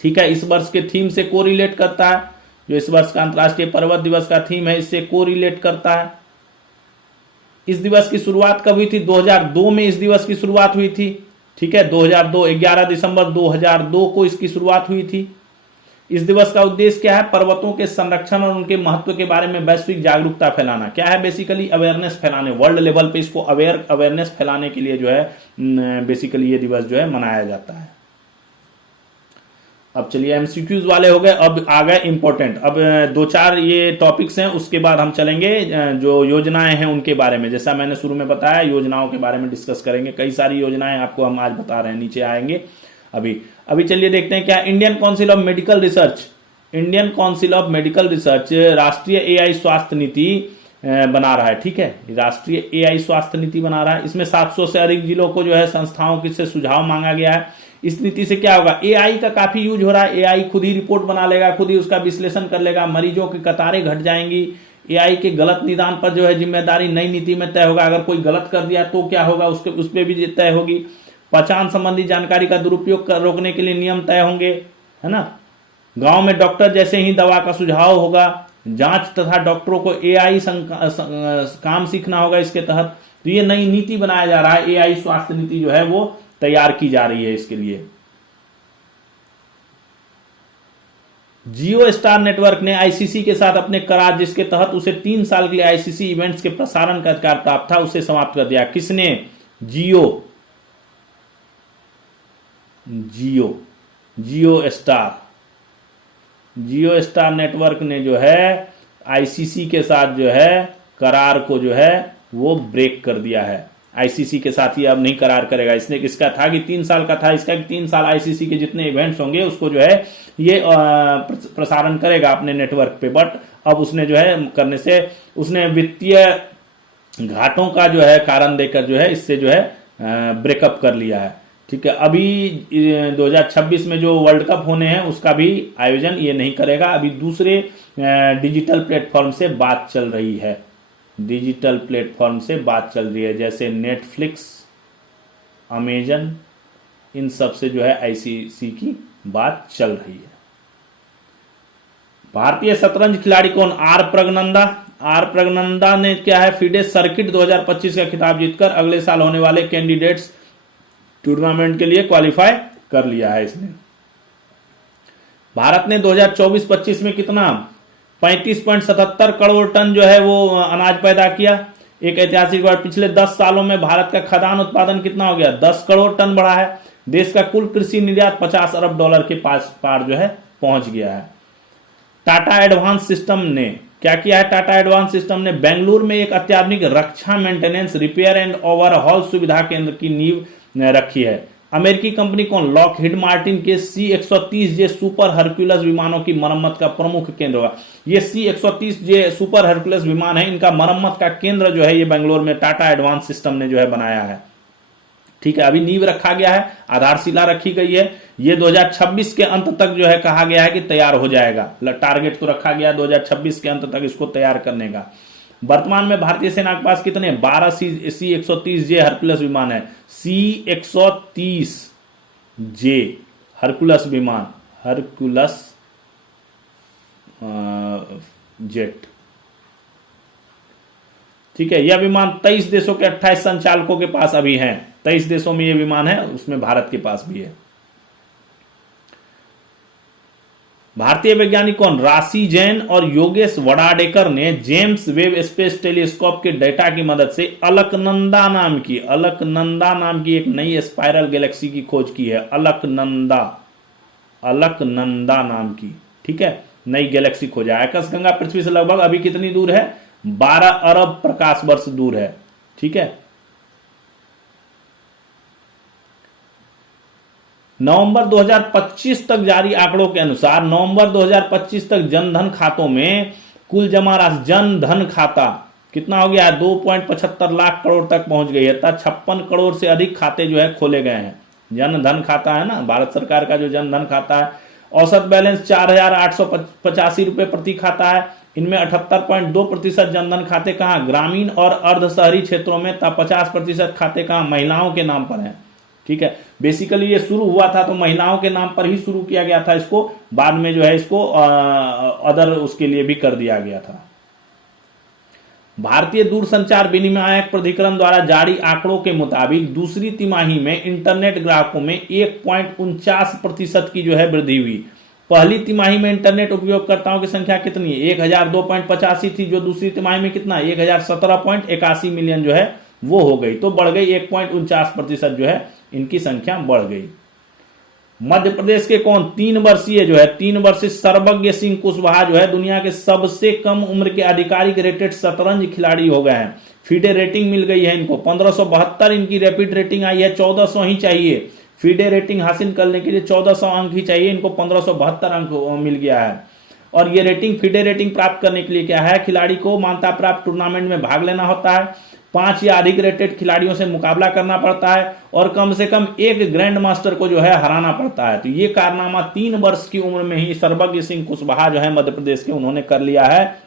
ठीक है, इस वर्ष के थीम से कोरिलेट करता है। जो इस वर्ष का अंतर्राष्ट्रीय पर्वत दिवस का थीम है इससे कोरिलेट करता है। इस दिवस की शुरुआत कब हुई थी, 2002 में इस दिवस की शुरुआत हुई थी, ठीक है, 2002 11 दिसंबर 2002 को इसकी शुरुआत हुई थी। इस दिवस का उद्देश्य क्या है, पर्वतों के संरक्षण और उनके महत्व के बारे में वैश्विक जागरूकता फैलाना। क्या है, बेसिकली अवेयरनेस फैलाने, वर्ल्ड लेवल पे इसको अवेयरनेस फैलाने के लिए जो है बेसिकली ये दिवस जो है मनाया जाता है। अब चलिए एमसीक्यूज वाले हो गए, अब आ गए इंपॉर्टेंट। अब 2-4 ये टॉपिक्स हैं, उसके बाद हम चलेंगे जो योजनाएं हैं उनके बारे में। जैसा मैंने शुरू में बताया योजनाओं के बारे में डिस्कस करेंगे, कई सारी योजनाएं आपको हम आज बता रहे हैं, नीचे आएंगे। अभी चलिए देखते हैं क्या Indian council of medical research, Indian council of medical research राष्ट्रीय एआई स्वास्थ्य नीति बना रहा है, ठीक है, राष्ट्रीय एआई स्वास्थ्य नीति बना रहा है। इसमें 700 से अधिक जिलों को जो है संस्थाओं से सुझाव मांगा गया है। इस नीति से क्या होगा, एआई का काफी यूज हो रहा है, एआई खुद ही रिपोर्ट बना लेगा, खुद ही उसका विश्लेषण कर लेगा, मरीजों की कतारें घट जाएंगी। एआई के गलत निदान पर जो है जिम्मेदारी नई नीति में तय होगा, अगर कोई गलत कर दिया तो क्या होगा उस पर भी तय होगी। पहचान संबंधी जानकारी का दुरुपयोग रोकने के लिए नियम तय होंगे, है ना। गांव में डॉक्टर जैसे ही दवा का सुझाव होगा, जांच तथा डॉक्टरों को एआई काम सीखना होगा इसके तहत। तो ये नई नीति बनाया जा रहा है, एआई स्वास्थ्य नीति जो है वो तैयार की जा रही है इसके लिए। जियो स्टार नेटवर्क ने आईसीसी के साथ अपने करार, जिसके तहत उसे 3 साल के लिए आईसीसी इवेंट्स के प्रसारण का अधिकार प्राप्त था, उसे समाप्त कर दिया। किसने? जियो स्टार नेटवर्क ने जो है आईसीसी के साथ जो है करार को जो है वो ब्रेक कर दिया है। आईसीसी के साथ ये अब नहीं करार करेगा। इसने किसका था कि 3 साल का था इसका, कि 3 साल आईसीसी के जितने इवेंट्स होंगे उसको जो है ये प्रसारण करेगा अपने नेटवर्क पे। बट अब उसने जो है करने से उसने वित्तीय घाटों का जो है कारण देकर जो है इससे जो है ब्रेकअप कर लिया है। ठीक है, अभी 2026 में जो वर्ल्ड कप होने हैं उसका भी आयोजन ये नहीं करेगा। अभी दूसरे डिजिटल प्लेटफॉर्म से बात चल रही है, जैसे नेटफ्लिक्स, अमेजन, इन सब से जो है आईसीसी की बात चल रही है। भारतीय शतरंज खिलाड़ी कौन? आर प्रगनंदा ने क्या है फिडे सर्किट 2025 का खिताब जीतकर अगले साल होने वाले कैंडिडेट्स टूर्नामेंट के लिए क्वालिफाई कर लिया है इसने। भारत ने 2024-25 में कितना 35.77 करोड़ टन जो है वो अनाज पैदा किया। एक ऐतिहासिक बार, पिछले 10 सालों में भारत का खाद्यान्न उत्पादन कितना हो गया? 10 करोड़ टन बढ़ा है। देश का कुल कृषि निर्यात 50 अरब डॉलर के पार जो है पहुंच गया है। टाटा एडवांस सिस्टम ने क्या किया है? टाटा एडवांस सिस्टम ने बेंगलुरु में एक अत्याधुनिक रक्षा, मेंटेनेंस, रिपेयर एंड ओवरहॉल सुविधा केंद्र की नींव रखी है। अमेरिकी कंपनी कौन? लॉकहीड मार्टिन के C-130J सुपर हरक्यूलस विमानों की मरम्मत का प्रमुख केंद्र होगा। ये C-130J सुपर हरक्यूलस विमान है, इनका मरम्मत का केंद्र जो है ये बेंगलोर में टाटा एडवांस सिस्टम ने जो है बनाया है। ठीक है, अभी नींव रखा गया है, आधारशिला रखी गई है। ये 2026 के अंत तक जो है कहा गया है कि तैयार हो जाएगा। टारगेट तो रखा गया 2026 के अंत तक इसको तैयार करने का। वर्तमान में भारतीय सेना के पास कितने? 12 C-130J हरकुलस विमान है। C-130J हरकुलस विमान, हरकुलस जेट। ठीक है, यह विमान 23 देशों के 28 संचालकों के पास अभी हैं। 23 देशों में यह विमान है, उसमें भारत के पास भी है। भारतीय वैज्ञानिक कौन? राशि जैन और योगेश वडाडेकर ने जेम्स वेब स्पेस टेलीस्कोप के डेटा की मदद से अलकनंदा नाम की एक नई स्पाइरल गैलेक्सी की खोज की है। अलकनंदा नाम की, ठीक है, नई गैलेक्सी खोजा है। आकाशगंगा पृथ्वी से लगभग अभी कितनी दूर है? 12 अरब प्रकाश वर्ष दूर है। ठीक है, नवंबर 2025 तक जारी आंकड़ों के अनुसार नवंबर 2025 तक जनधन खातों में कुल जमा राशि, जनधन खाता कितना हो गया है? 2.75 लाख करोड़ तक पहुंच गई है। 56 करोड़ से अधिक खाते जो है खोले गए हैं। जनधन खाता है ना, भारत सरकार का जो जनधन खाता है। औसत बैलेंस 4,885 रुपए प्रति खाता है। इनमें 78.2% जनधन खाते कहां? ग्रामीण और अर्ध शहरी क्षेत्रों में। 50% खाते कहां? महिलाओं के नाम पर हैं। ठीक है, बेसिकली ये शुरू हुआ था तो महिलाओं के नाम पर ही शुरू किया गया था इसको, बाद में जो है इसको अदर उसके लिए भी कर दिया गया था। भारतीय दूरसंचार विनियामक प्राधिकरण द्वारा जारी आंकड़ों के मुताबिक दूसरी तिमाही में इंटरनेट ग्राहकों में 1.49% की जो है वृद्धि हुई। पहली तिमाही में इंटरनेट उपयोगकर्ताओं की संख्या कितनी है? 1002.85 थी, जो दूसरी तिमाही में कितना? 1017.81 मिलियन जो है वो हो गई, तो बढ़ गई 1.49% जो है इनकी संख्या बढ़ गई। मध्य प्रदेश के कौन? 3 वर्षीय सर्वज्ञ सिंह कुशवाहा जो है दुनिया के सबसे कम उम्र के आधिकारिक रेटेड शतरंज खिलाड़ी हो गए हैं। फीडे रेटिंग मिल गई है इनको 1572, इनकी रैपिड रेटिंग आई है। 1400 ही चाहिए फीडे रेटिंग हासिल करने के लिए, 1400 अंक ही चाहिए इनको, 1572 अंक मिल गया है। और ये रेटिंग, फीडे रेटिंग प्राप्त करने के लिए क्या है? खिलाड़ी को मान्यता प्राप्त टूर्नामेंट में भाग लेना होता है, 5 या अधिक रेटेड खिलाड़ियों से मुकाबला करना पड़ता है और कम से कम एक ग्रैंड मास्टर को जो है हराना पड़ता है। तो ये कारनामा 3 वर्ष की उम्र में ही सर्वज्ञ सिंह कुशवाहा जो है मध्य प्रदेश के, उन्होंने कर लिया है।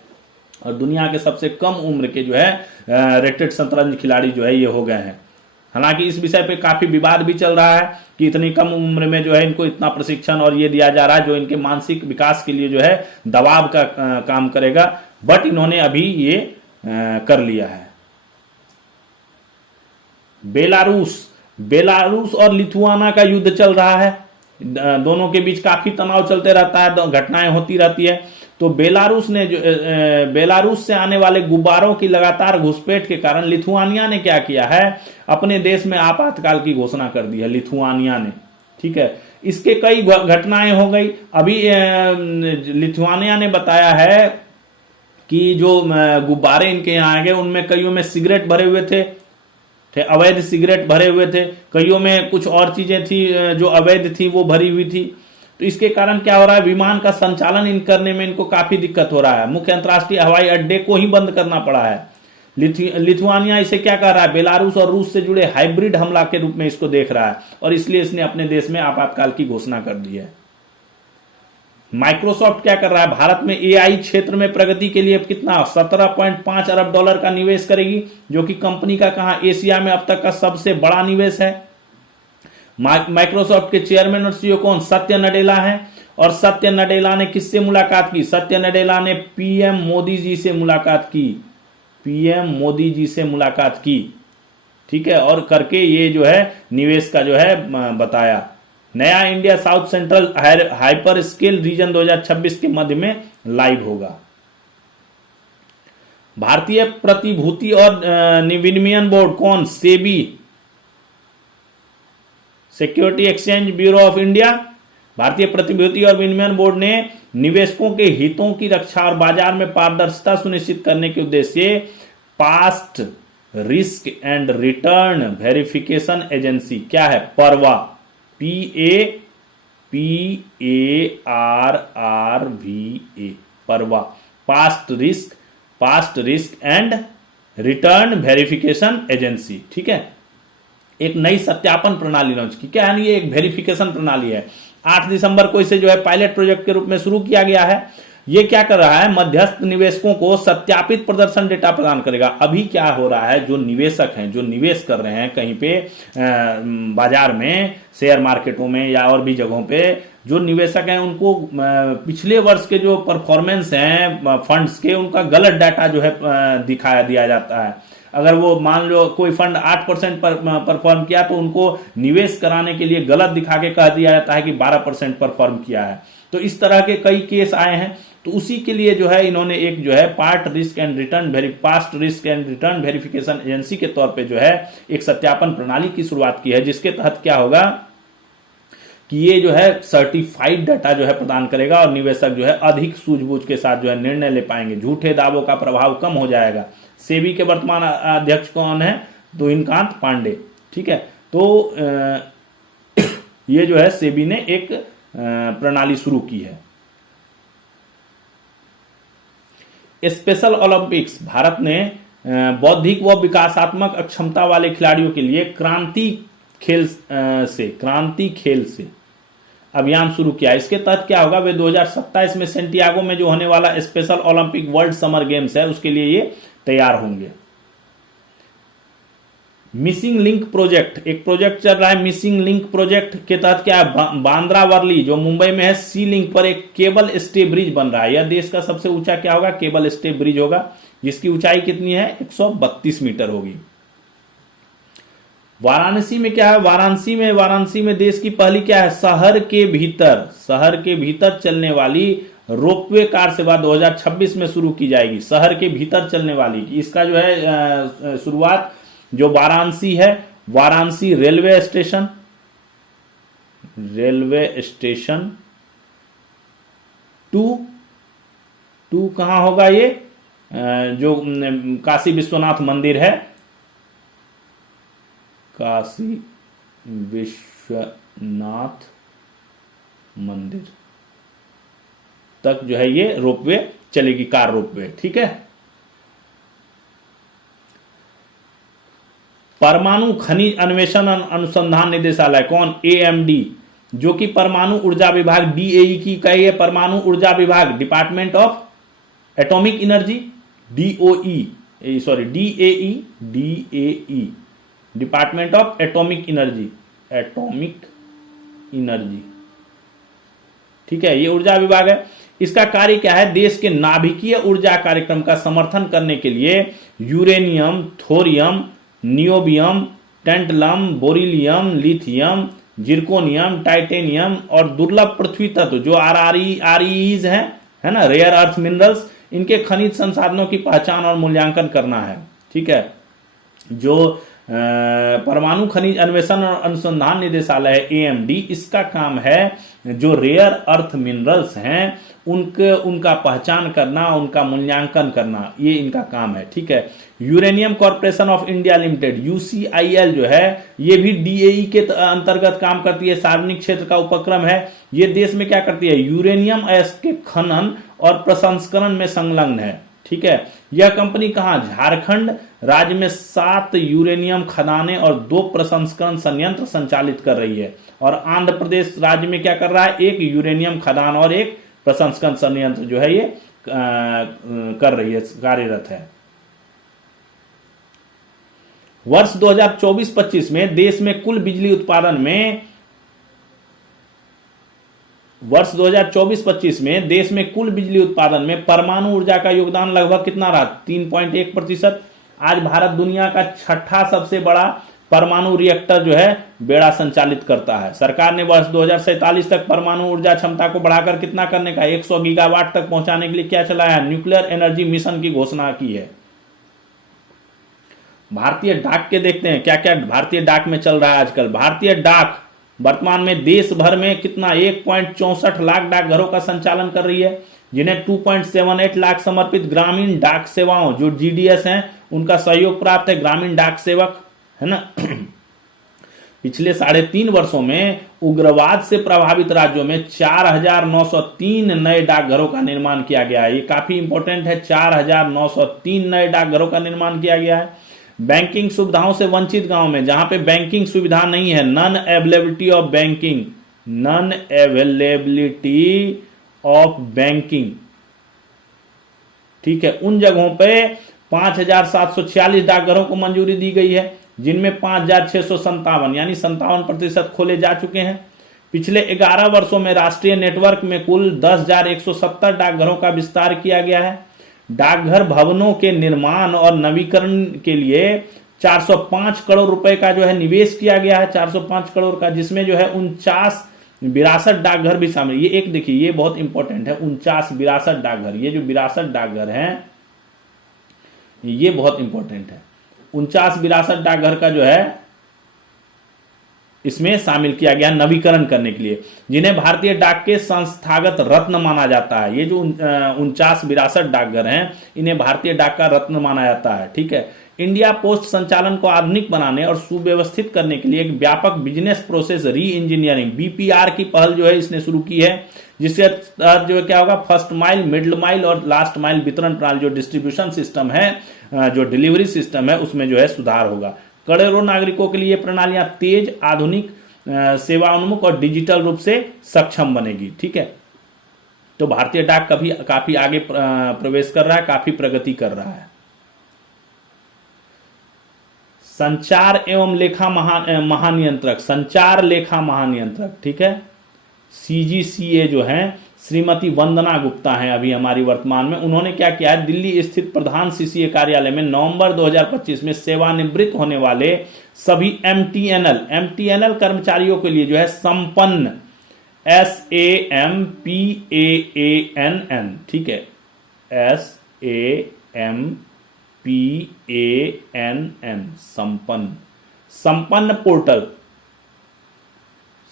और दुनिया के सबसे कम उम्र के जो है रेटेड शतरंज खिलाड़ी जो है ये हो गए हैं। हालांकि इस विषय पे काफी विवाद भी चल रहा है कि इतनी कम उम्र में जो है इनको इतना प्रशिक्षण और ये दिया जा रहा है जो इनके मानसिक विकास के लिए जो है दबाव का काम करेगा, बट इन्होंने अभी ये कर लिया है। बेलारूस और लिथुआना का युद्ध चल रहा है। दोनों के बीच काफी तनाव चलते रहता है, घटनाएं होती रहती है। तो बेलारूस से आने वाले गुब्बारों की लगातार घुसपैठ के कारण लिथुआनिया ने क्या किया है, अपने देश में आपातकाल की घोषणा कर दी है लिथुआनिया ने। ठीक है, इसके कई घटनाएं हो गई। अभी लिथुआनिया ने बताया है कि जो गुब्बारे इनके यहाँ आ गए उनमें कईयों में सिगरेट भरे हुए थे, अवैध सिगरेट भरे हुए थे, कईयों में कुछ और चीजें थी जो अवैध थी वो भरी हुई थी। तो इसके कारण क्या हो रहा है, विमान का संचालन इन करने में इनको काफी दिक्कत हो रहा है। मुख्य अंतर्राष्ट्रीय हवाई अड्डे को ही बंद करना पड़ा है। लिथुआनिया इसे क्या कर रहा है, बेलारूस और रूस से जुड़े हाइब्रिड हमला के रूप में इसको देख रहा है और इसलिए इसने अपने देश में आपातकाल की घोषणा कर दी है। माइक्रोसॉफ्ट क्या कर रहा है, भारत में एआई क्षेत्र में प्रगति के लिए कितना 17.5 अरब डॉलर का निवेश करेगी, जो कि कंपनी का कहा एशिया में अब तक का सबसे बड़ा निवेश है। माइक्रोसॉफ्ट के चेयरमैन और सीईओ कौन, सत्य नडेला है। और सत्य नडेला ने किससे मुलाकात की, सत्य नडेला ने पीएम मोदी जी से मुलाकात की, पीएम मोदी जी से मुलाकात की। ठीक है, और करके ये जो है निवेश का जो है बताया। नया India south central hyperscale region 2026 के मध्य में लाइव होगा। भारतीय प्रतिभूति और विनिमय बोर्ड कौन, SEBI, security exchange bureau of India. भारतीय प्रतिभूति और विनिमय बोर्ड ने निवेशकों के हितों की रक्षा और बाजार में पारदर्शिता सुनिश्चित करने के उद्देश्य से past risk and return verification agency, क्या है, परवा, PARRRVA, परवा, past risk and return verification agency. ठीक है, एक नई सत्यापन प्रणाली लॉन्च की। क्या है, ये एक वेरिफिकेशन प्रणाली है। 8 दिसंबर को इसे जो है पायलट प्रोजेक्ट के रूप में शुरू किया गया है। ये क्या कर रहा है, मध्यस्थ निवेशकों को सत्यापित प्रदर्शन डेटा प्रदान करेगा। अभी क्या हो रहा है, जो निवेशक हैं, जो निवेश कर रहे हैं कहीं पे बाजार में, शेयर मार्केटों में या और भी जगहों पे, जो निवेशक हैं उनको पिछले वर्ष के जो परफॉर्मेंस हैं फंड्स के, उनका गलत डाटा जो है दिया जाता है। अगर वो मान लो कोई फंड 8% पर परफॉर्म किया तो उनको निवेश कराने के लिए गलत दिखा के कह दिया जाता है कि 12% परफॉर्म किया है। तो इस तरह के कई केस आए हैं। तो उसी के लिए जो है इन्होंने एक जो है past risk and return verification agency के तौर पे जो है एक सत्यापन प्रणाली की शुरुआत की है, जिसके तहत क्या होगा कि ये जो है सर्टिफाइड डाटा जो है प्रदान करेगा और निवेशक जो है अधिक सूझबूझ के साथ जो है निर्णय ले पाएंगे। झूठे दावों का प्रभाव कम हो जाएगा। सेबी के वर्तमान अध्यक्ष कौन है, तुहिनकांत पांडे। ठीक है, तो ये जो है सेबी ने एक प्रणाली शुरू की है। स्पेशल ओलंपिक्स, भारत ने बौद्धिक व विकासात्मक अक्षमता वाले खिलाड़ियों के लिए क्रांति खेल से अभियान शुरू किया। इसके तहत क्या होगा, वे 2027 में सेंटियागो में जो होने वाला special Olympic world summer games है उसके लिए ये तैयार होंगे। मिसिंग लिंक प्रोजेक्ट, एक प्रोजेक्ट चल रहा है मिसिंग लिंक प्रोजेक्ट के तहत क्या है, बांद्रा वर्ली जो मुंबई में है, सी लिंक पर एक केबल स्टे ब्रिज बन रहा है। यह देश का सबसे ऊंचा क्या होगा, केबल स्टे ब्रिज होगा, जिसकी ऊंचाई कितनी है, 132 मीटर होगी। वाराणसी में क्या है, वाराणसी में देश की पहली क्या है, शहर के भीतर चलने वाली रोपवे कार सेवा 2026 में शुरू की जाएगी। शहर के भीतर चलने वाली, इसका जो है शुरुआत जो वाराणसी है, वाराणसी रेलवे स्टेशन टू कहां होगा, ये जो काशी विश्वनाथ मंदिर है, काशी विश्वनाथ मंदिर तक जो है ये रोपवे चलेगी, कार रोपवे। ठीक है, परमाणु खनिज अन्वेषण अनुसंधान निदेशालय कौन, AMD, जो कि परमाणु ऊर्जा विभाग DAE की कही है, परमाणु ऊर्जा विभाग, department of atomic energy, DAE, department of atomic energy. ठीक है, ये ऊर्जा विभाग है। इसका कार्य क्या है, देश के नाभिकीय ऊर्जा कार्यक्रम का समर्थन करने के लिए uranium, thorium, niobium, tantalum, beryllium, lithium, zirconium, titanium और दुर्लभ पृथ्वी तत्व जो REEs है ना, रेयर अर्थ मिनरल्स, इनके खनिज संसाधनों की पहचान और मूल्यांकन करना है। ठीक है, जो परमाणु खनिज अन्वेषण और अनुसंधान निदेशालय है AMD, इसका काम है जो रेयर अर्थ मिनरल्स हैं उनका पहचान करना, उनका मूल्यांकन करना, ये इनका काम है। ठीक है, uranium corporation of India limited UCIL जो है, ये भी DAE के अंतर्गत काम करती है, सार्वजनिक क्षेत्र का उपक्रम है। ये देश में क्या करती है, यूरेनियम अयस्क के खनन और प्रसंस्करण में संलग्न है। ठीक है, यह कंपनी कहां, झारखंड राज्य में 7 यूरेनियम खदानें और 2 प्रसंस्करण संयंत्र संचालित कर रही है, और आंध्र प्रदेश राज्य में क्या कर रहा है, 1 यूरेनियम खदान और 1 प्रसंस्करण संयंत्र जो है ये कर रही है, कार्यरत है। वर्ष 2024-25 में देश में कुल बिजली उत्पादन में वर्ष 2024-25 में देश में कुल बिजली उत्पादन में परमाणु ऊर्जा का योगदान लगभग कितना रहा, 3.1%। आज भारत दुनिया का 6ठा सबसे बड़ा परमाणु रिएक्टर जो है बेड़ा संचालित करता है। सरकार ने वर्ष 2047 तक परमाणु ऊर्जा क्षमता को बढ़ाकर कितना करने का, 100 गीगावाट तक पहुंचाने के लिए क्या चलाया है, न्यूक्लियर एनर्जी मिशन की घोषणा की है। भारतीय डाक के देखते हैं क्या क्या भारतीय डाक में चल रहा है आजकल। भारतीय डाक वर्तमान में देश भर में कितना 1.64 लाख डाकघरों का संचालन कर रही है, जिन्हें 2.78 लाख समर्पित ग्रामीण डाक सेवाओं जो GDS हैं उनका सहयोग प्राप्त है। ग्रामीण डाक सेवक है ना। पिछले 3.5 वर्षों में उग्रवाद से प्रभावित राज्यों में 4,903 नए डाकघरों का निर्माण किया गया है। ये काफी इंपॉर्टेंट है, 4,903 नए डाकघरों का निर्माण किया गया है। बैंकिंग सुविधाओं से वंचित गांव में जहां पे बैंकिंग सुविधा नहीं है, नॉन अवेलेबिलिटी ऑफ बैंकिंग, ठीक है, उन जगहों पे 5,746 डाकघरों को मंजूरी दी गई है, जिनमें 5,657 यानी 57% खोले जा चुके हैं। पिछले 11 वर्षों में राष्ट्रीय नेटवर्क में कुल 10,170 डाकघरों का विस्तार किया गया है। डाकघर भवनों के निर्माण और नवीकरण के लिए 405 करोड़ रुपए का जो है निवेश किया गया है, 405 करोड़ का, जिसमें जो है 49 विरासत डाकघर भी शामिल। ये एक देखिए, ये बहुत इंपॉर्टेंट है, 49 विरासत डाकघर। ये जो विरासत डाकघर हैं ये बहुत इंपॉर्टेंट है। 49 विरासत डाकघर का जो है इसमें शामिल किया गया नवीकरण करने के लिए, जिन्हें भारतीय डाक के संस्थागत रत्न माना जाता है। ये जो 49 विरासत डाकघर हैं इन्हें भारतीय डाक का रत्न माना जाता है। ठीक है, इंडिया पोस्ट संचालन को आधुनिक बनाने और सुव्यवस्थित करने के लिए एक व्यापक बिजनेस प्रोसेस री इंजीनियरिंग BPR की पहल जो है इसने शुरू की है, जिससे जो है क्या होगा, फर्स्ट माइल, मिडिल माइल और लास्ट माइल वितरण प्रणाली, जो डिस्ट्रीब्यूशन सिस्टम है, जो डिलीवरी सिस्टम है, उसमें जो है सुधार होगा। करोड़ों नागरिकों के लिए प्रणालियां तेज, आधुनिक, सेवाउन्मुख और डिजिटल रूप से सक्षम बनेगी। ठीक है, तो भारतीय डाक काफी आगे प्रवेश कर रहा है, काफी प्रगति कर रहा है। संचार एवं लेखा महानियंत्रक, संचार लेखा महानियंत्रक, ठीक है, CGCA जो है श्रीमती वंदना गुप्ता हैं अभी हमारी वर्तमान में। उन्होंने क्या किया है, दिल्ली स्थित प्रधान CCA कार्यालय में नवंबर 2025 में सेवानिवृत्त होने वाले सभी MTNL कर्मचारियों के लिए जो है संपन्न SAMPAANN, ठीक है, SAMPANN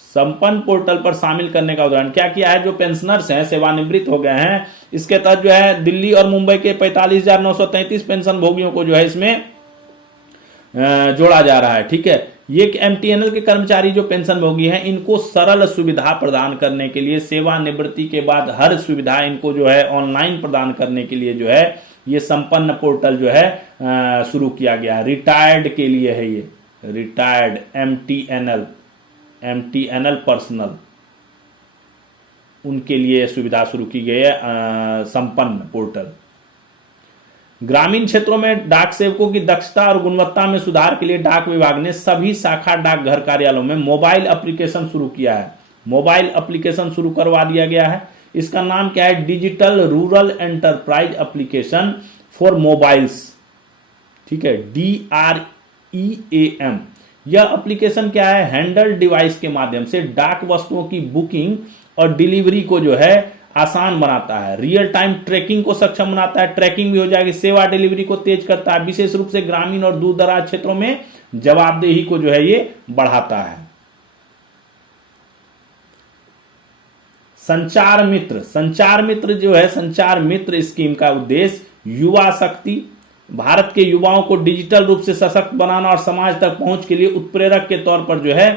संपन्न पोर्टल पर शामिल करने का उदाहरण क्या किया है। जो पेंशनर्स हैं, सेवानिवृत्त हो गए हैं, इसके तहत जो है दिल्ली और मुंबई के 45,933 पेंशन भोगियों को जो है इसमें जोड़ा जा रहा है। ठीक है, ये MTNL के कर्मचारी जो पेंशन भोगी हैं, इनको सरल सुविधा प्रदान करने के लिए, सेवानिवृत्ति के बाद हर सुविधा इनको जो है ऑनलाइन प्रदान करने के लिए जो है ये संपन्न पोर्टल जो है शुरू किया गया। रिटायर्ड के लिए है ये, रिटायर्ड MTNL पर्सनल, उनके लिए सुविधा शुरू की गई है संपन्न पोर्टल। ग्रामीण क्षेत्रों में डाक सेवकों की दक्षता और गुणवत्ता में सुधार के लिए डाक विभाग ने सभी शाखा डाकघर कार्यालयों में मोबाइल एप्लीकेशन शुरू किया है। मोबाइल एप्लीकेशन शुरू करवा दिया गया है। इसका नाम क्या है, digital rural enterprise application for mobiles, ठीक है, DREAM। यह एप्लीकेशन क्या है, हैंडल डिवाइस के माध्यम से डाक वस्तुओं की बुकिंग और डिलीवरी को जो है आसान बनाता है, रियल टाइम ट्रैकिंग को सक्षम बनाता है, ट्रैकिंग भी हो जाएगी, सेवा डिलीवरी को तेज करता है, विशेष रूप से ग्रामीण और दूर दराज क्षेत्रों में जवाबदेही को जो है ये बढ़ाता है। संचार मित्र, संचार मित्र जो है, संचार मित्र स्कीम का उद्देश्य युवा शक्ति, भारत के युवाओं को डिजिटल रूप से सशक्त बनाना और समाज तक पहुंच के लिए उत्प्रेरक के तौर पर जो है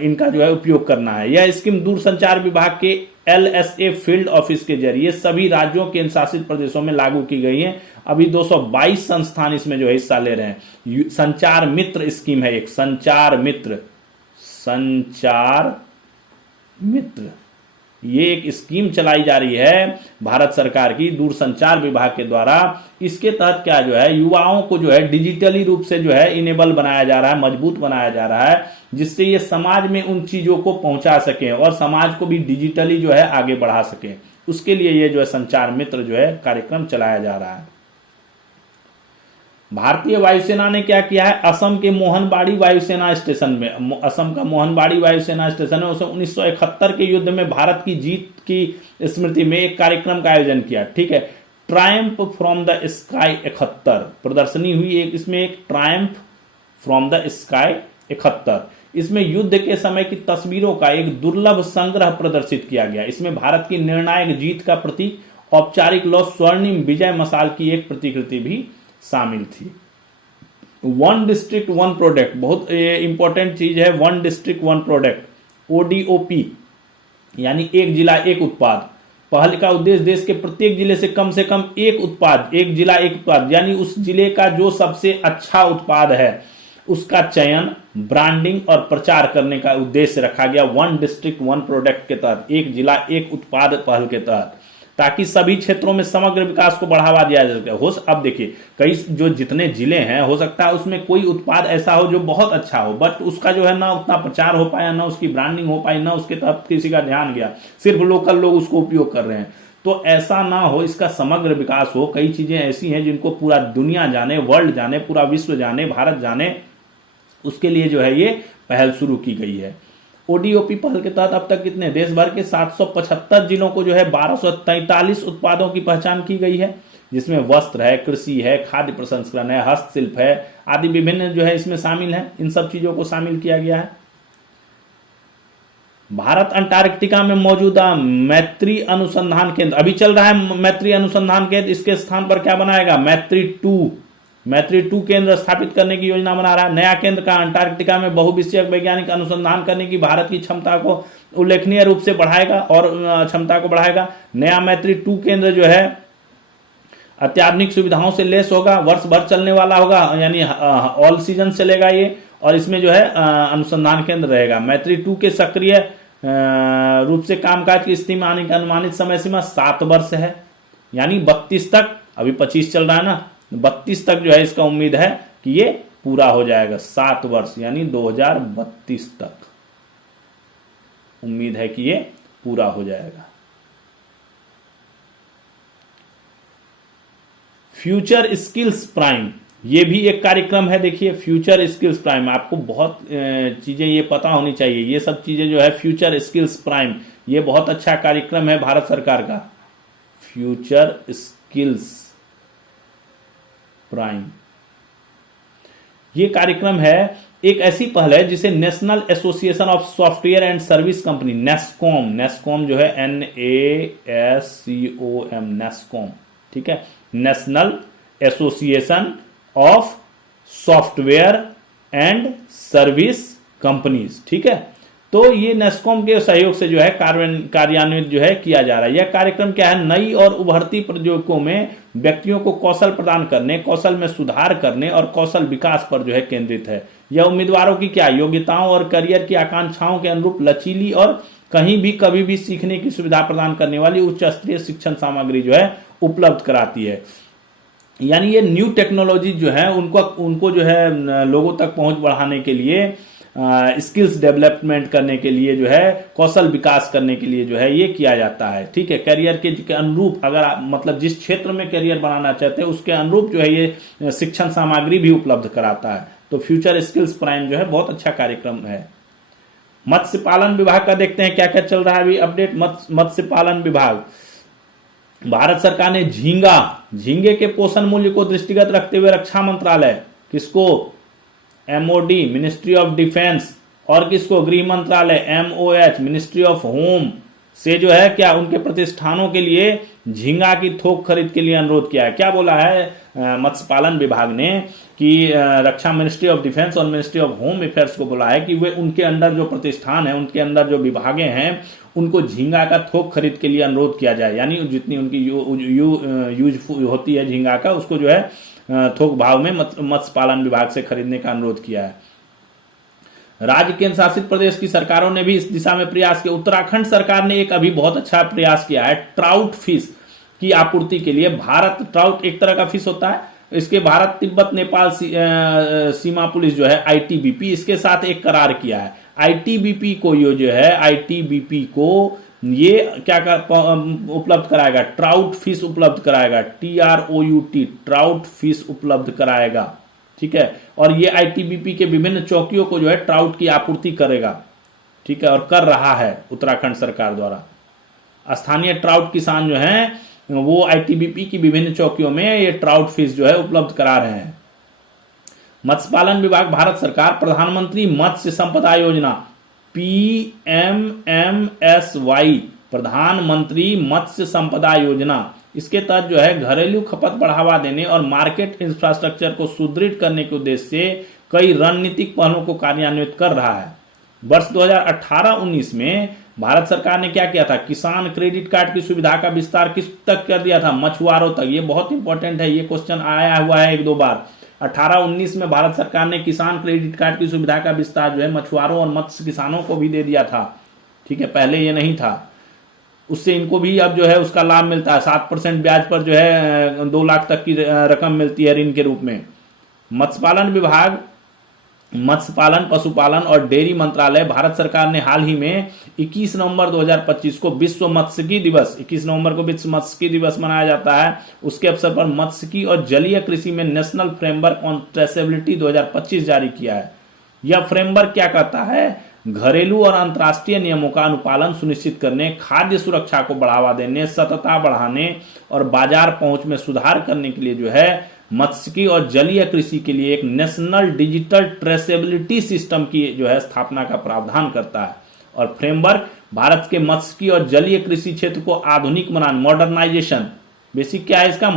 इनका जो है उपयोग करना है। यह स्कीम दूरसंचार विभाग के LSA फील्ड ऑफिस के जरिए सभी राज्यों केंद्र शासित प्रदेशों में लागू की गई है। अभी 222 संस्थान इसमें जो है हिस्सा ले रहे हैं। संचार मित्र स्कीम है एक, संचार मित्र, संचार मित्र, ये एक स्कीम चलाई जा रही है भारत सरकार की दूरसंचार विभाग के द्वारा। इसके तहत क्या जो है, युवाओं को जो है डिजिटली रूप से जो है इनेबल बनाया जा रहा है, मजबूत बनाया जा रहा है, जिससे ये समाज में उन चीजों को पहुंचा सके और समाज को भी डिजिटली जो है आगे बढ़ा सके। उसके लिए ये जो है संचार मित्र जो है कार्यक्रम चलाया जा रहा है। भारतीय वायुसेना ने क्या किया है, असम के मोहनबाड़ी वायुसेना स्टेशन में, असम का मोहनबाड़ी वायुसेना स्टेशन है, उसने 1971 के युद्ध में भारत की जीत की स्मृति में एक कार्यक्रम का आयोजन किया। ठीक है, ट्रायम्फ फ्रॉम द स्काई 71 प्रदर्शनी हुई एक, इसमें एक ट्रायम्फ फ्रॉम द स्काई 71, इसमें युद्ध के समय की तस्वीरों का एक दुर्लभ संग्रह प्रदर्शित किया गया। इसमें भारत की निर्णायक जीत का प्रतीक औपचारिक लौह स्वर्णिम विजय मशाल की एक प्रतिकृति भी शामिल थी। वन डिस्ट्रिक्ट वन प्रोडक्ट, बहुत इंपॉर्टेंट चीज है, one district one product, ODOP, यानी एक जिला एक उत्पाद। पहल का उद्देश्य देश के प्रत्येक जिले से कम एक उत्पाद, एक जिला एक उत्पाद, यानी उस जिले का जो सबसे अच्छा उत्पाद है उसका चयन, ब्रांडिंग और प्रचार करने का उद्देश्य रखा गया वन डिस्ट्रिक्ट वन प्रोडक्ट के तहत, एक जिला एक उत्पाद पहल के तहत, ताकि सभी क्षेत्रों में समग्र विकास को बढ़ावा दिया जा सके। अब देखिए, कई जो जितने जिले हैं, हो सकता है उसमें कोई उत्पाद ऐसा हो जो बहुत अच्छा हो, बट उसका जो है ना उतना प्रचार हो पाया, ना उसकी ब्रांडिंग हो पाई, ना उसके तहत किसी का ध्यान गया, सिर्फ लोकल लोग उसको उपयोग कर रहे हैं। तो ऐसा ना हो, इसका समग्र विकास हो। कई चीजें ऐसी हैं जिनको पूरा दुनिया जाने, वर्ल्ड जाने, पूरा विश्व जाने, भारत जाने, उसके लिए जो है ये पहल शुरू की गई है। ODOP पहल के तहत अब तक कितने, देश भर के 775 जिलों को जो है 1243 उत्पादों की पहचान की गई है, जिसमें वस्त्र है, कृषि है, खाद्य प्रसंस्करण है, हस्तशिल्प है आदि विभिन्न जो है इसमें शामिल है। इन सब चीजों को शामिल किया गया है। भारत अंटार्कटिका में मौजूदा मैत्री अनुसंधान केंद्र, अभी चल रहा है मैत्री अनुसंधान केंद्र, इसके स्थान पर क्या बनाएगा, मैत्री 2 केंद्र स्थापित करने की योजना बना रहा है। नया केंद्र का अंटार्कटिका में बहुविषयक वैज्ञानिक अनुसंधान करने की भारत की क्षमता को उल्लेखनीय रूप से बढ़ाएगा और क्षमता को बढ़ाएगा। नया मैत्री 2 केंद्र जो है अत्याधुनिक सुविधाओं से लेस होगा, वर्ष भर चलने वाला होगा, यानी ऑल सीजन चलेगा ये, और इसमें जो है अनुसंधान केंद्र रहेगा। मैत्री 2 के सक्रिय रूप से कामकाज की स्थिति में आने की अनुमानित समय सीमा 7 वर्ष है, यानी 32 तक, अभी 25 चल रहा है ना, 32 तक जो है इसका उम्मीद है कि ये पूरा हो जाएगा। 7 वर्ष यानी 2032 तक उम्मीद है कि ये पूरा हो जाएगा। फ्यूचर स्किल्स प्राइम, ये भी एक कार्यक्रम है। देखिए, फ्यूचर स्किल्स प्राइम, आपको बहुत चीजें ये पता होनी चाहिए। ये सब चीजें जो है फ्यूचर स्किल्स प्राइम, ये बहुत अच्छा कार्यक्रम है भारत सरकार का, फ्यूचर स्किल्स प्राइम। ये कार्यक्रम है, एक ऐसी पहल है जिसे national association of software and service company, NASSCOM जो है NASCOM, नेस्कॉम, ठीक है, national association of software and service companies, ठीक है। तो ये नेस्कॉम के सहयोग से जो है कार्यान्वित जो है किया जा रहा है। यह कार्यक्रम क्या है, नई और उभरती प्रौद्योगिकियों में व्यक्तियों को कौशल प्रदान करने, कौशल में सुधार करने और कौशल विकास पर जो है केंद्रित है। यह उम्मीदवारों की क्या योग्यताओं और करियर की आकांक्षाओं के अनुरूप लचीली और कहीं भी कभी भी सीखने की सुविधा प्रदान करने वाली उच्च स्तरीय शिक्षण सामग्री जो है उपलब्ध कराती है। यानी ये न्यू टेक्नोलॉजी जो है उनको जो है लोगों तक पहुंच बढ़ाने के लिए, स्किल्स डेवलपमेंट करने के लिए जो है, कौशल विकास करने के लिए जो है ये किया जाता है, ठीक है। करियर के अनुरूप, अगर आप मतलब जिस क्षेत्र में करियर बनाना चाहते हैं उसके अनुरूप जो है ये शिक्षण सामग्री भी उपलब्ध कराता है, तो फ्यूचर स्किल्स प्राइम जो है बहुत अच्छा कार्यक्रम है। मत्स्य पालन विभाग का देखते हैं क्या क्या चल रहा है अभी अपडेट। मत्स्य पालन विभाग, भारत सरकार ने झींगे के पोषण मूल्य को दृष्टिगत रखते हुए रक्षा मंत्रालय, किसको, एमओडी मिनिस्ट्री ऑफ डिफेंस, और किसको, गृह मंत्रालय एमओएच मिनिस्ट्री ऑफ होम से जो है क्या उनके प्रतिष्ठानों के लिए झींगा की थोक खरीद के लिए अनुरोध किया है। क्या बोला है मत्स्य पालन विभाग ने कि रक्षा मिनिस्ट्री ऑफ डिफेंस और मिनिस्ट्री ऑफ होम अफेयर्स को बोला है कि वे उनके अंदर जो प्रतिष्ठान है, उनके अंदर जो विभागे हैं, उनको झींगा का थोक खरीद के लिए अनुरोध किया जाए, यानी जितनी उनकी यूज होती है झींगा का, उसको जो है थोक भाव में मत्स्य पालन विभाग से खरीदने का अनुरोध किया है। राज्य केंद्र शासित प्रदेश की सरकारों ने भी इस दिशा में प्रयास किया। उत्तराखंड सरकार ने एक अभी बहुत अच्छा प्रयास किया है ट्राउट फिश की आपूर्ति के लिए। भारत, ट्राउट एक तरह का फिश होता है, इसके भारत तिब्बत नेपाल सीमा पुलिस जो है आईटीबीपी, इसके साथ एक करार किया है। आईटीबीपी को ये जो है आईटीबीपी को ये क्या उपलब्ध कराएगा, ट्राउट फिश उपलब्ध कराएगा, TROUT ट्राउट फिश उपलब्ध कराएगा, ठीक है। और ये आईटीबीपी के विभिन्न चौकियों को जो है ट्राउट की आपूर्ति करेगा, ठीक है, और कर रहा है उत्तराखंड सरकार द्वारा। स्थानीय ट्राउट किसान जो हैं वो आईटीबीपी की विभिन्न चौकियों में ये ट्राउट फिश जो है उपलब्ध करा रहे हैं। मत्स्य पालन विभाग, भारत सरकार प्रधानमंत्री मत्स्य संपदा योजना PMMSY, प्रधानमंत्री मत्स्य संपदा योजना, इसके तहत जो है घरेलू खपत बढ़ावा देने और मार्केट इंफ्रास्ट्रक्चर को सुदृढ़ करने के उद्देश्य से कई रणनीतिक पहलों को कार्यान्वित कर रहा है। वर्ष 2018-19 में भारत सरकार ने क्या किया था, किसान क्रेडिट कार्ड की सुविधा का विस्तार किस तक कर दिया था, मछुआरों तक। ये बहुत इंपॉर्टेंट है, ये क्वेश्चन आया हुआ है एक दो बार। 18-19 में भारत सरकार ने किसान क्रेडिट कार्ड की सुविधा का विस्तार जो है मछुआरों और मत्स्य किसानों को भी दे दिया था, ठीक है, पहले ये नहीं था। उससे इनको भी अब जो है उसका लाभ मिलता है, 7% ब्याज पर जो है 2 लाख तक की रकम मिलती है ऋण के रूप में। मत्स्य पालन विभाग, मत्स्य पालन, पशुपालन और डेयरी मंत्रालय, भारत सरकार ने हाल ही में 21 नवंबर 2025 को विश्व मत्स्यिकी दिवस, 21 नवंबर को विश्व मत्स्यिकी दिवस मनाया जाता है, उसके अवसर पर मत्स्यिकी और जलीय कृषि में नेशनल फ्रेमवर्क ऑन ट्रेसेबिलिटी 2025 जारी किया है। यह फ्रेमवर्क क्या कहता है, घरेलू और अंतर्राष्ट्रीय नियमों का अनुपालन सुनिश्चित करने, खाद्य सुरक्षा को बढ़ावा देने, सततता बढ़ाने और बाजार पहुंच में सुधार करने के लिए जो है मत्स्यिकी और जलीय कृषि के लिए एक नेशनल डिजिटल ट्रेसेबिलिटी सिस्टम की जो है स्थापना का प्रावधान करता है। और फ्रेमवर्क भारत के मत्स्यिकी और जलीय कृषि क्षेत्र को आधुनिक बनाने, मॉडर्नाइजेशन, बेसिक क्या है इसका,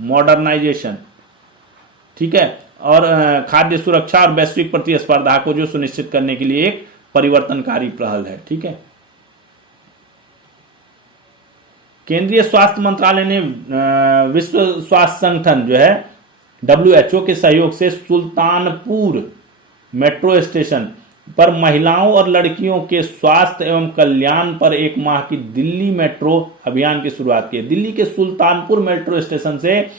मॉडर्नाइजेशन, ठीक है, और खाद्य सुरक्षा और वैश्विक प्रतिस्पर्धा को जो सुनिश्चित करने के लिए एक परिवर्तनकारी पहल है, ठीक है। केंद्रीय स्वास्थ्य मंत्रालय ने विश्व स्वास्थ्य संगठन जो है WHO के सहयोग से सुल्तानपुर मेट्रो स्टेशन पर महिलाओं और लड़कियों के स्वास्थ्य एवं कल्याण पर 1 माह की दिल्ली मेट्रो अभियान की शुरुआत की। दिल्ली के सुल्तानपुर मेट्रो स्टेशन से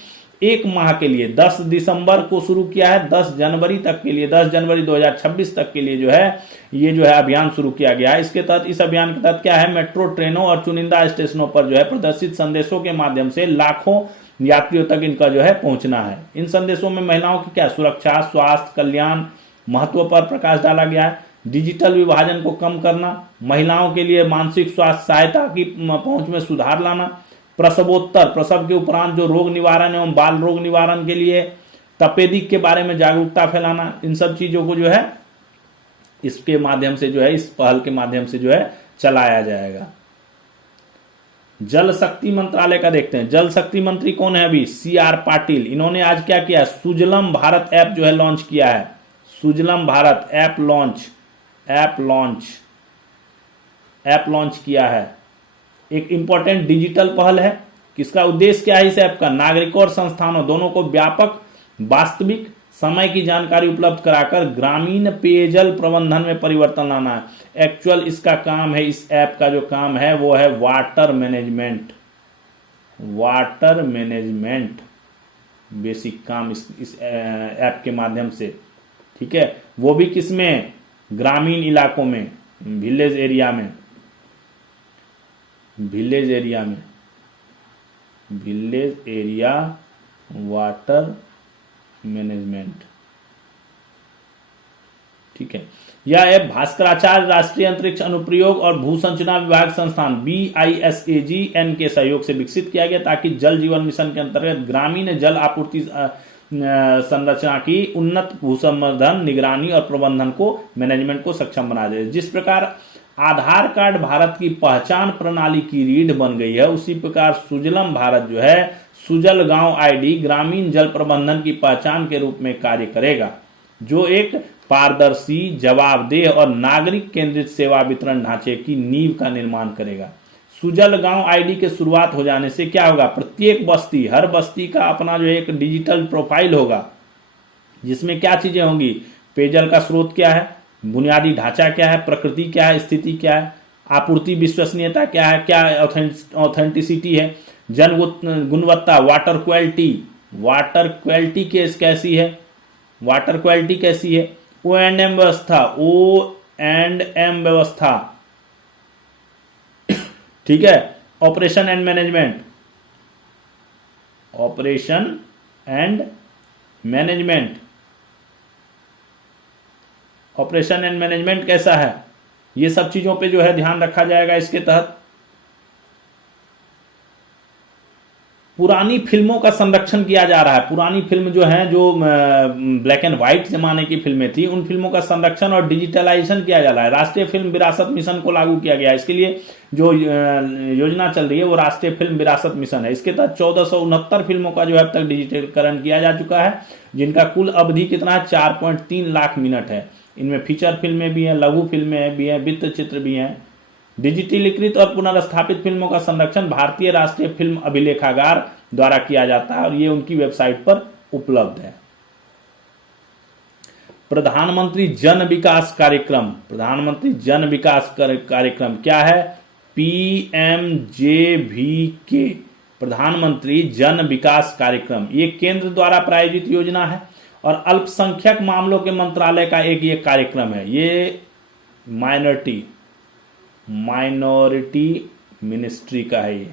1 माह के लिए 10 दिसंबर को शुरू किया है, 10 जनवरी तक के लिए, 10 जनवरी 2026 तक के लिए जो है ये जो है अभियान शुरू किया गया है। इसके तहत, इस अभियान के तहत क्या है, मेट्रो ट्रेनों और चुनिंदा स्टेशनों पर जो है प्रदर्शित संदेशों के माध्यम से लाखों यात्रियों तक इनका जो है पहुंचना है। इन संदेशों में महिलाओं की क्या सुरक्षा, स्वास्थ्य, कल्याण महत्व पर प्रकाश डाला गया है। डिजिटल विभाजन को कम करना, महिलाओं के लिए मानसिक स्वास्थ्य सहायता की पहुंच में सुधार लाना, प्रसवोत्तर, प्रसव के उपरांत जो रोग निवारण एवं बाल रोग निवारण के लिए तपेदिक के बारे में जागरूकता फैलाना, इन सब चीजों को जो है इसके माध्यम से जो है, इस पहल के माध्यम से जो है चलाया जाएगा। जल शक्ति मंत्रालय का देखते हैं। जल शक्ति मंत्री कौन है अभी, CR पाटिल। इन्होंने आज क्या किया, सुजलम भारत ऐप जो है लॉन्च किया है। सुजलम भारत ऐप लॉन्च किया है। एक इंपॉर्टेंट डिजिटल पहल है। किसका उद्देश्य क्या है इस ऐप का, नागरिकों और संस्थानों दोनों को व्यापक वास्तविक समय की जानकारी उपलब्ध कराकर ग्रामीण पेयजल प्रबंधन में परिवर्तन लाना है। एक्चुअल इसका काम है, इस ऐप का जो काम है वो है वाटर मैनेजमेंट, बेसिक काम इस ऐप के माध्यम से, ठीक है, वो भी किसमें, ग्रामीण इलाकों में, विलेज एरिया वाटर मैनेजमेंट, ठीक है। यह ऐप भास्कराचार्य राष्ट्रीय अंतरिक्ष अनुप्रयोग और भू संरचना विभाग संस्थान BISAGN के सहयोग से विकसित किया गया, ताकि जल जीवन मिशन के अंतर्गत ग्रामीण जल आपूर्ति संरचना की उन्नत भूसंवर्धन, निगरानी और प्रबंधन को, मैनेजमेंट को सक्षम बना दे। जिस प्रकार आधार कार्ड भारत की पहचान प्रणाली की रीढ़ बन गई है, उसी प्रकार सुजलम भारत जो है, सुजल गांव ID ग्रामीण जल प्रबंधन की पहचान के रूप में कार्य करेगा, जो एक पारदर्शी, जवाबदेह और नागरिक केंद्रित सेवा वितरण ढांचे की नींव का निर्माण करेगा। सुजल गांव ID के शुरुआत हो जाने से क्या होगा, प्रत्येक बस्ती, हर बस्ती का अपना जो है एक डिजिटल प्रोफाइल होगा, जिसमें क्या चीजें होंगी, पेयजल का स्रोत क्या है, बुनियादी ढांचा क्या है, प्रकृति क्या है, स्थिति क्या है, आपूर्ति विश्वसनीयता क्या है, क्या ऑथेंटिसिटी है, जन गुणवत्ता, वाटर क्वालिटी कैसी है, वाटर क्वालिटी कैसी है, O&M व्यवस्था, ठीक है, ऑपरेशन एंड मैनेजमेंट कैसा है, ये सब चीजों पे जो है ध्यान रखा जाएगा इसके तहत। पुरानी फिल्मों का संरक्षण किया जा रहा है। पुरानी फिल्म जो है, जो ब्लैक एंड व्हाइट जमाने की फिल्में थी, उन फिल्मों का संरक्षण और डिजिटलाइजेशन किया जा रहा है। राष्ट्रीय फिल्म विरासत मिशन को लागू किया गया है। इसके लिए जो योजना चल रही है वो राष्ट्रीय फिल्म विरासत मिशन है। इसके तहत 1469 फिल्मों का जो है अब तक डिजिटलीकरण किया जा चुका है, जिनका कुल अवधि कितना है, 4.3 लाख मिनट है। इनमें फीचर फिल्में भी हैं, लघु फिल्में भी हैं, वृत्त चित्र भी हैं। डिजिटलीकृत और पुनर्स्थापित फिल्मों का संरक्षण भारतीय राष्ट्रीय फिल्म अभिलेखागार द्वारा किया जाता है और ये उनकी वेबसाइट पर उपलब्ध है। प्रधानमंत्री जन विकास कार्यक्रम, क्या है, PMJVK, प्रधानमंत्री जन विकास कार्यक्रम। ये केंद्र द्वारा प्रायोजित योजना है और अल्पसंख्यक मामलों के मंत्रालय का एक ये कार्यक्रम है। ये माइनॉरिटी मिनिस्ट्री का है ये,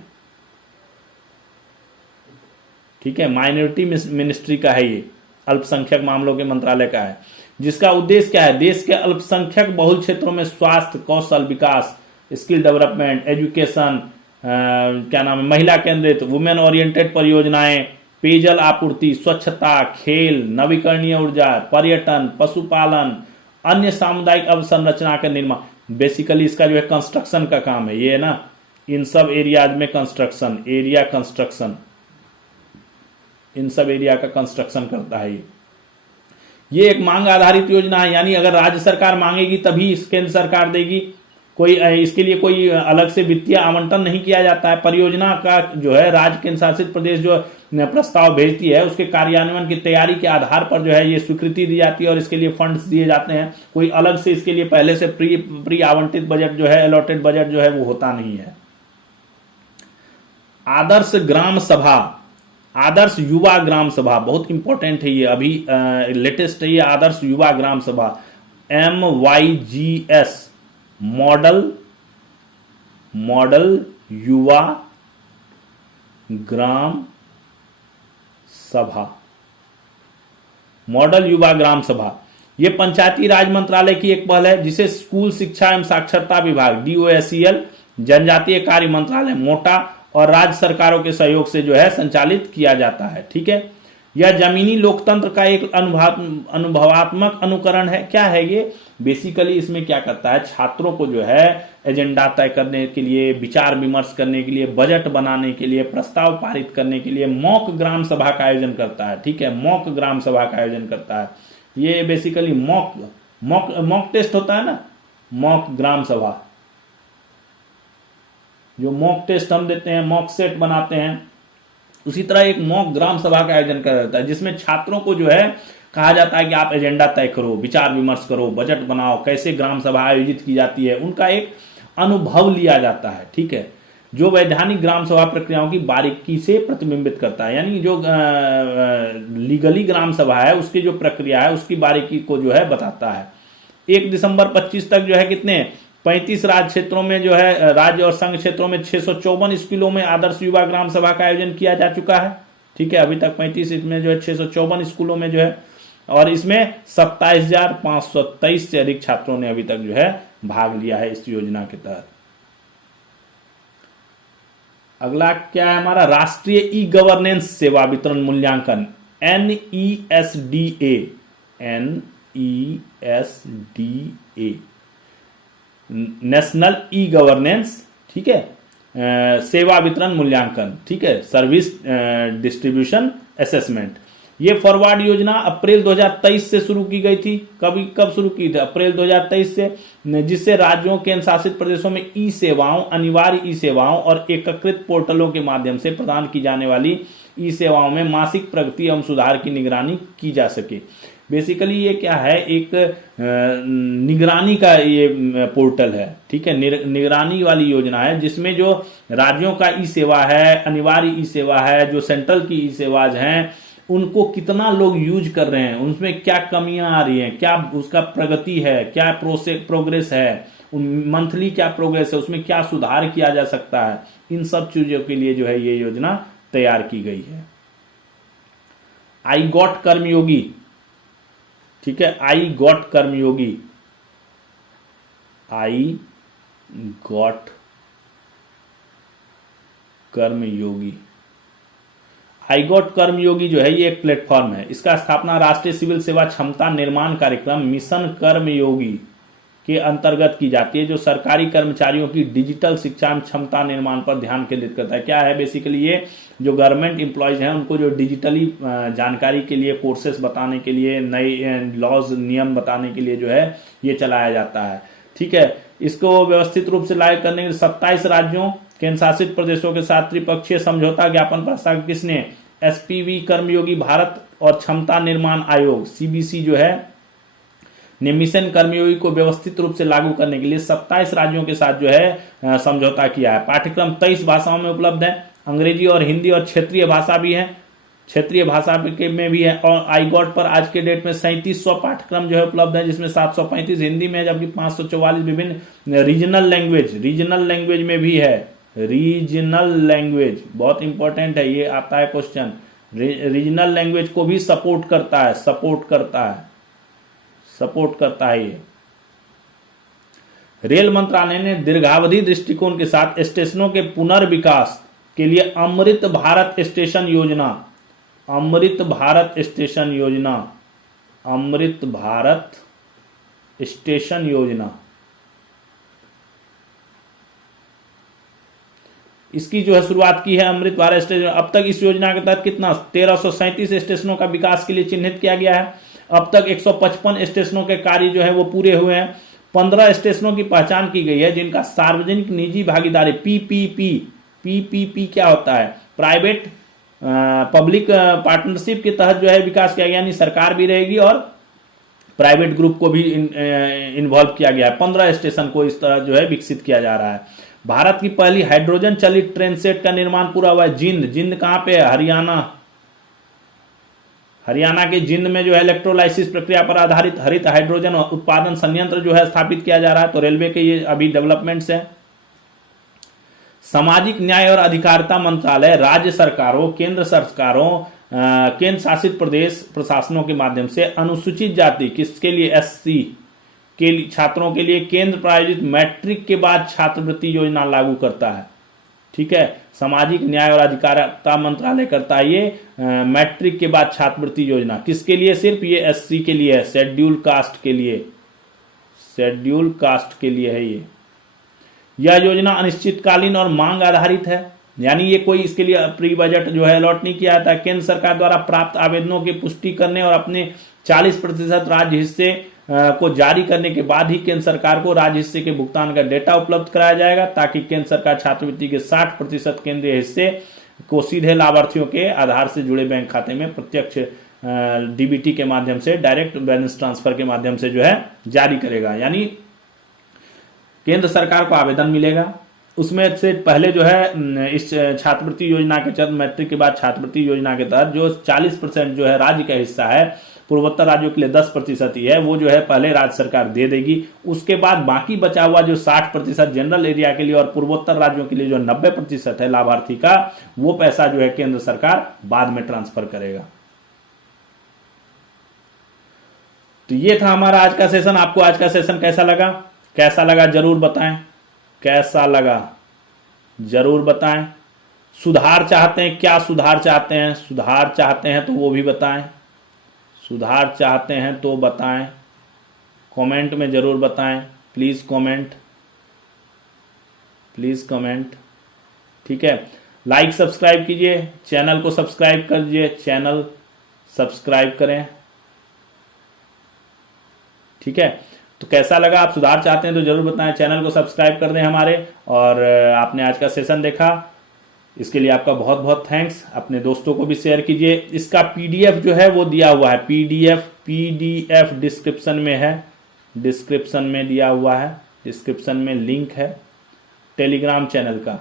ठीक है, माइनॉरिटी मिनिस्ट्री का है ये, अल्पसंख्यक मामलों के मंत्रालय का है, जिसका उद्देश्य क्या है, देश के अल्पसंख्यक बहुल क्षेत्रों में स्वास्थ्य, कौशल विकास, स्किल डेवलपमेंट, एजुकेशन, क्या नाम है, महिला केंद्रित, वुमेन ओरिएंटेड परियोजनाएं, पेयजल आपूर्ति, स्वच्छता, खेल, नवीकरणीय ऊर्जा, पर्यटन, पशुपालन, अन्य सामुदायिक अवसंरचना का निर्माण। बेसिकली इसका जो है कंस्ट्रक्शन का काम है ये ना, इन सब एरियाज में कंस्ट्रक्शन, इन सब एरिया का कंस्ट्रक्शन करता है ये एक मांग आधारित योजना है, यानी अगर राज्य सरकार मांगेगी तभी केंद्र सरकार देगी। कोई इसके लिए कोई अलग से वित्तीय आवंटन नहीं किया जाता है। परियोजना का जो है राज्य केंद्र शासित प्रदेश जो प्रस्ताव भेजती है, उसके कार्यान्वयन की तैयारी के आधार पर जो है ये स्वीकृति दी जाती है और इसके लिए फंड्स दिए जाते हैं। कोई अलग से इसके लिए पहले से प्री आवंटित बजट जो है, अलॉटेड बजट जो है वो होता नहीं है। आदर्श ग्राम सभा, आदर्श युवा ग्राम सभा बहुत इंपॉर्टेंट है ये, अभी लेटेस्ट है ये आदर्श युवा ग्राम सभा, MYGS, मॉडल युवा ग्राम सभा, मॉडल युवा ग्राम सभा। ये पंचायती राज मंत्रालय की एक पहल है, जिसे स्कूल शिक्षा एवं साक्षरता विभाग DOSCL, जनजातीय कार्य मंत्रालय मोटा और राज्य सरकारों के सहयोग से जो है संचालित किया जाता है। ठीक है, यह जमीनी लोकतंत्र का एक अनुभवात्मक अनुकरण है। क्या है ये? बेसिकली इसमें क्या करता है, छात्रों को जो है एजेंडा तय करने के लिए, विचार विमर्श करने के लिए, बजट बनाने के लिए, प्रस्ताव पारित करने के लिए मॉक ग्राम सभा का आयोजन करता है। ठीक है, मॉक ग्राम सभा का आयोजन करता है। ये बेसिकली मॉक टेस्ट होता है ना, मॉक ग्राम सभा, जो मॉक टेस्ट हम देते हैं, मॉक सेट बनाते हैं, उसी तरह एक मॉक ग्राम सभा का आयोजन किया जाता है, जिसमें छात्रों को जो है कहा जाता है कि आप एजेंडा तय करो, विचार विमर्श करो, बजट बनाओ, कैसे ग्राम सभा आयोजित की जाती है, उनका एक अनुभव लिया जाता है। ठीक है, जो वैधानिक ग्राम सभा प्रक्रियाओं की बारीकी से प्रतिबिंबित करता है, यानी जो लीगली ग्राम सभा है उसकी जो प्रक्रिया है उसकी बारीकी को जो है बताता है। 1 दिसंबर 25 तक जो है कितने 35 राज्य क्षेत्रों में जो है, राज्य और संघ क्षेत्रों में 654 स्कूलों में आदर्श युवा ग्राम सभा का आयोजन किया जा चुका है। ठीक है, अभी तक 35 में जो है 654 स्कूलों में जो है और इसमें 27,523 से अधिक छात्रों ने अभी तक जो है भाग लिया है इस योजना के तहत। अगला क्या है हमारा, राष्ट्रीय ई गवर्नेंस सेवा वितरण मूल्यांकन, NESDA, NESDA, national e governance, ठीक है, सेवा वितरण मूल्यांकन, ठीक है, सर्विस डिस्ट्रीब्यूशन असेसमेंट। ये फॉरवर्ड योजना अप्रैल 2023 से शुरू की गई थी। कब शुरू की थी? अप्रैल 2023 से, जिससे राज्यों केंद्र शासित प्रदेशों में ई सेवाओं, अनिवार्य ई सेवाओं और एकीकृत पोर्टलों के माध्यम से प्रदान की जाने वाली ई सेवाओं में मासिक प्रगति एवं सुधार की निगरानी की जा सके। बेसिकली ये क्या है, एक निगरानी का ये पोर्टल है, ठीक है, निगरानी वाली योजना है, जिसमें जो राज्यों का ई सेवा है, अनिवार्य ई सेवा है, जो सेंट्रल की ई सेवाज हैं, उनको कितना लोग यूज कर रहे हैं, उनमें क्या कमियां आ रही हैं, क्या उसका प्रगति है, क्या प्रोग्रेस है, मंथली क्या प्रोग्रेस है, उसमें क्या सुधार किया जा सकता है, इन सब चीजों के लिए जो है ये योजना तैयार की गई है। आई गॉट कर्मयोगी, ठीक है, I got Karmayogi, I got Karmayogi, I got Karmayogi जो है ये एक प्लेटफॉर्म है। इसका स्थापना राष्ट्रीय सिविल सेवा क्षमता निर्माण कार्यक्रम मिशन कर्मयोगी के अंतर्गत की जाती है, जो सरकारी कर्मचारियों की डिजिटल शिक्षा में क्षमता निर्माण पर ध्यान केंद्रित करता है। क्या है बेसिकली, ये जो गवर्नमेंट एम्प्लॉयज हैं उनको जो डिजिटली जानकारी के लिए, कोर्सेस बताने के लिए, नए लॉज नियम बताने के लिए जो है ये चलाया जाता है, ठीक है। इसको व्यवस्थित रूप से लागू करने के लिए 27 राज्यों केंद्र शासित प्रदेशों के साथ त्रिपक्षीय समझौता ज्ञापन पर हस्ताक्षर किसने, SPV कर्मयोगी भारत और क्षमता निर्माण आयोग CBC जो है ने मिशन कर्मयोगी को व्यवस्थित रूप से लागू करने के लिए 27 राज्यों के साथ जो है समझौता किया है। पाठ्यक्रम 23 भाषाओं में उपलब्ध है, अंग्रेजी और हिंदी और क्षेत्रीय भाषा भी है, क्षेत्रीय भाषा में भी है। और आई गॉट पर आज के डेट में 3700 पाठ्यक्रम जो है उपलब्ध है, जिसमें 735 हिंदी में है, जबकि 544 विभिन्न रीजनल लैंग्वेज में भी है। रीजनल लैंग्वेज बहुत इंपॉर्टेंट है, ये आता है क्वेश्चन, रीजनल लैंग्वेज को भी सपोर्ट करता है ये। रेल मंत्रालय ने दीर्घावधि दृष्टिकोण के साथ स्टेशनों के पुनर्विकास के लिए अमृत भारत स्टेशन योजना इसकी जो है शुरुआत की है, अमृत भारत स्टेशन। अब तक इस योजना के तहत कितना 1337 स्टेशनों का विकास के लिए चिन्हित किया गया है। अब तक 155 स्टेशनों के कार्य जो है वो पूरे हुए हैं। 15 स्टेशनों की पहचान की गई है जिनका सार्वजनिक निजी भागीदारी PPP क्या होता है, प्राइवेट पब्लिक पार्टनरशिप के तहत जो है विकास किया गया, यानी सरकार भी रहेगी और प्राइवेट ग्रुप को भी इन्वॉल्व किया गया है। 15 स्टेशन को इस तरह जो है विकसित किया जा रहा है। भारत की पहली हाइड्रोजन चलित ट्रेन सेट का निर्माण पूरा हुआ है। जिंद कहां पे है, हरियाणा के जिंद में जो है इलेक्ट्रोलाइसिस प्रक्रिया पर आधारित हरित हाइड्रोजन उत्पादन संयंत्र जो है स्थापित किया जा रहा है। तो रेलवे के ये अभी डेवलपमेंट्स है। सामाजिक न्याय और अधिकारिता मंत्रालय राज्य सरकारों, केंद्र शासित प्रदेश प्रशासनों के माध्यम से अनुसूचित जाति किसके लिए, SC के छात्रों के लिए केंद्र प्रायोजित मैट्रिक के बाद छात्रवृत्ति योजना लागू करता है। ठीक है, सामाजिक न्याय और अधिकारिता मंत्रालय करता है ये मैट्रिक के बाद छात्रवृत्ति योजना। किसके लिए, सिर्फ ये SC के लिए है, शेड्यूल कास्ट के लिए है ये। यह योजना अनिश्चितकालीन और मांग आधारित है, यानी ये कोई इसके लिए प्री बजट जो है अलॉट नहीं किया जाता। केंद्र सरकार द्वारा प्राप्त आवेदनों की पुष्टि करने और अपने 40% राज्य हिस्से को जारी करने के बाद ही केंद्र सरकार को राज्य हिस्से के भुगतान का डेटा उपलब्ध कराया जाएगा, ताकि केंद्र सरकार छात्रवृत्ति के 60% केंद्रीय हिस्से को सीधे लाभार्थियों के आधार से जुड़े बैंक खाते में प्रत्यक्ष DBT के माध्यम से, डायरेक्ट बैलेंस ट्रांसफर के माध्यम से जो है जारी करेगा। यानी केंद्र सरकार को आवेदन मिलेगा, उसमें से पहले जो है इस छात्रवृत्ति योजना के तहत, मैट्रिक के बाद छात्रवृत्ति योजना के तहत जो 40% जो है राज्य का हिस्सा है, पूर्वोत्तर राज्यों के लिए 10% ही है, वो जो है पहले राज्य सरकार दे देगी। उसके बाद बाकी बचा हुआ जो 60% जनरल एरिया के लिए और पूर्वोत्तर राज्यों के लिए जो 90% है लाभार्थी का, वो पैसा जो है केंद्र सरकार बाद में ट्रांसफर करेगा। तो ये था हमारा आज का सेशन। आपको आज का सेशन कैसा लगा? कैसा लगा जरूर बताएं, कैसा लगा जरूर बताएं। सुधार चाहते हैं, क्या सुधार चाहते हैं? सुधार चाहते हैं तो वो भी बताएं, सुधार चाहते हैं तो बताएं, कमेंट में जरूर बताएं। प्लीज कमेंट, प्लीज कमेंट, ठीक है। लाइक सब्सक्राइब कीजिए, चैनल को सब्सक्राइब कर दीजिए, चैनल सब्सक्राइब करें, ठीक है। तो कैसा लगा? आप सुधार चाहते हैं तो जरूर बताएं, चैनल को सब्सक्राइब कर दें हमारे। और आपने आज का सेशन देखा, इसके लिए आपका बहुत बहुत थैंक्स। अपने दोस्तों को भी शेयर कीजिए। इसका पीडीएफ जो है वो दिया हुआ है, पीडीएफ डिस्क्रिप्शन में है, डिस्क्रिप्शन में दिया हुआ है, डिस्क्रिप्शन में लिंक है टेलीग्राम चैनल का,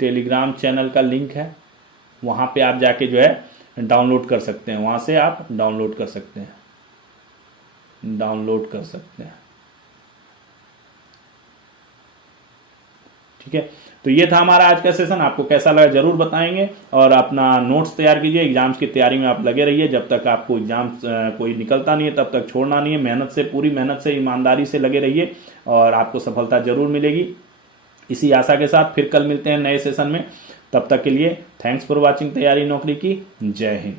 टेलीग्राम चैनल का लिंक है। वहां पे आप जाके जो है डाउनलोड कर सकते हैं, वहां से आप डाउनलोड कर सकते हैं, डाउनलोड कर सकते हैं, ठीक है। तो ये था हमारा आज का सेशन। आपको कैसा लगा जरूर बताएंगे। और अपना नोट्स तैयार कीजिए, एग्जाम्स की तैयारी में आप लगे रहिए। जब तक आपको एग्जाम्स कोई निकलता नहीं है तब तक छोड़ना नहीं है। मेहनत से, पूरी मेहनत से, ईमानदारी से लगे रहिए और आपको सफलता जरूर मिलेगी। इसी आशा के साथ फिर कल मिलते हैं नए सेशन में। तब तक के लिए थैंक्स फॉर वॉचिंग तैयारी नौकरी की। जय हिंद।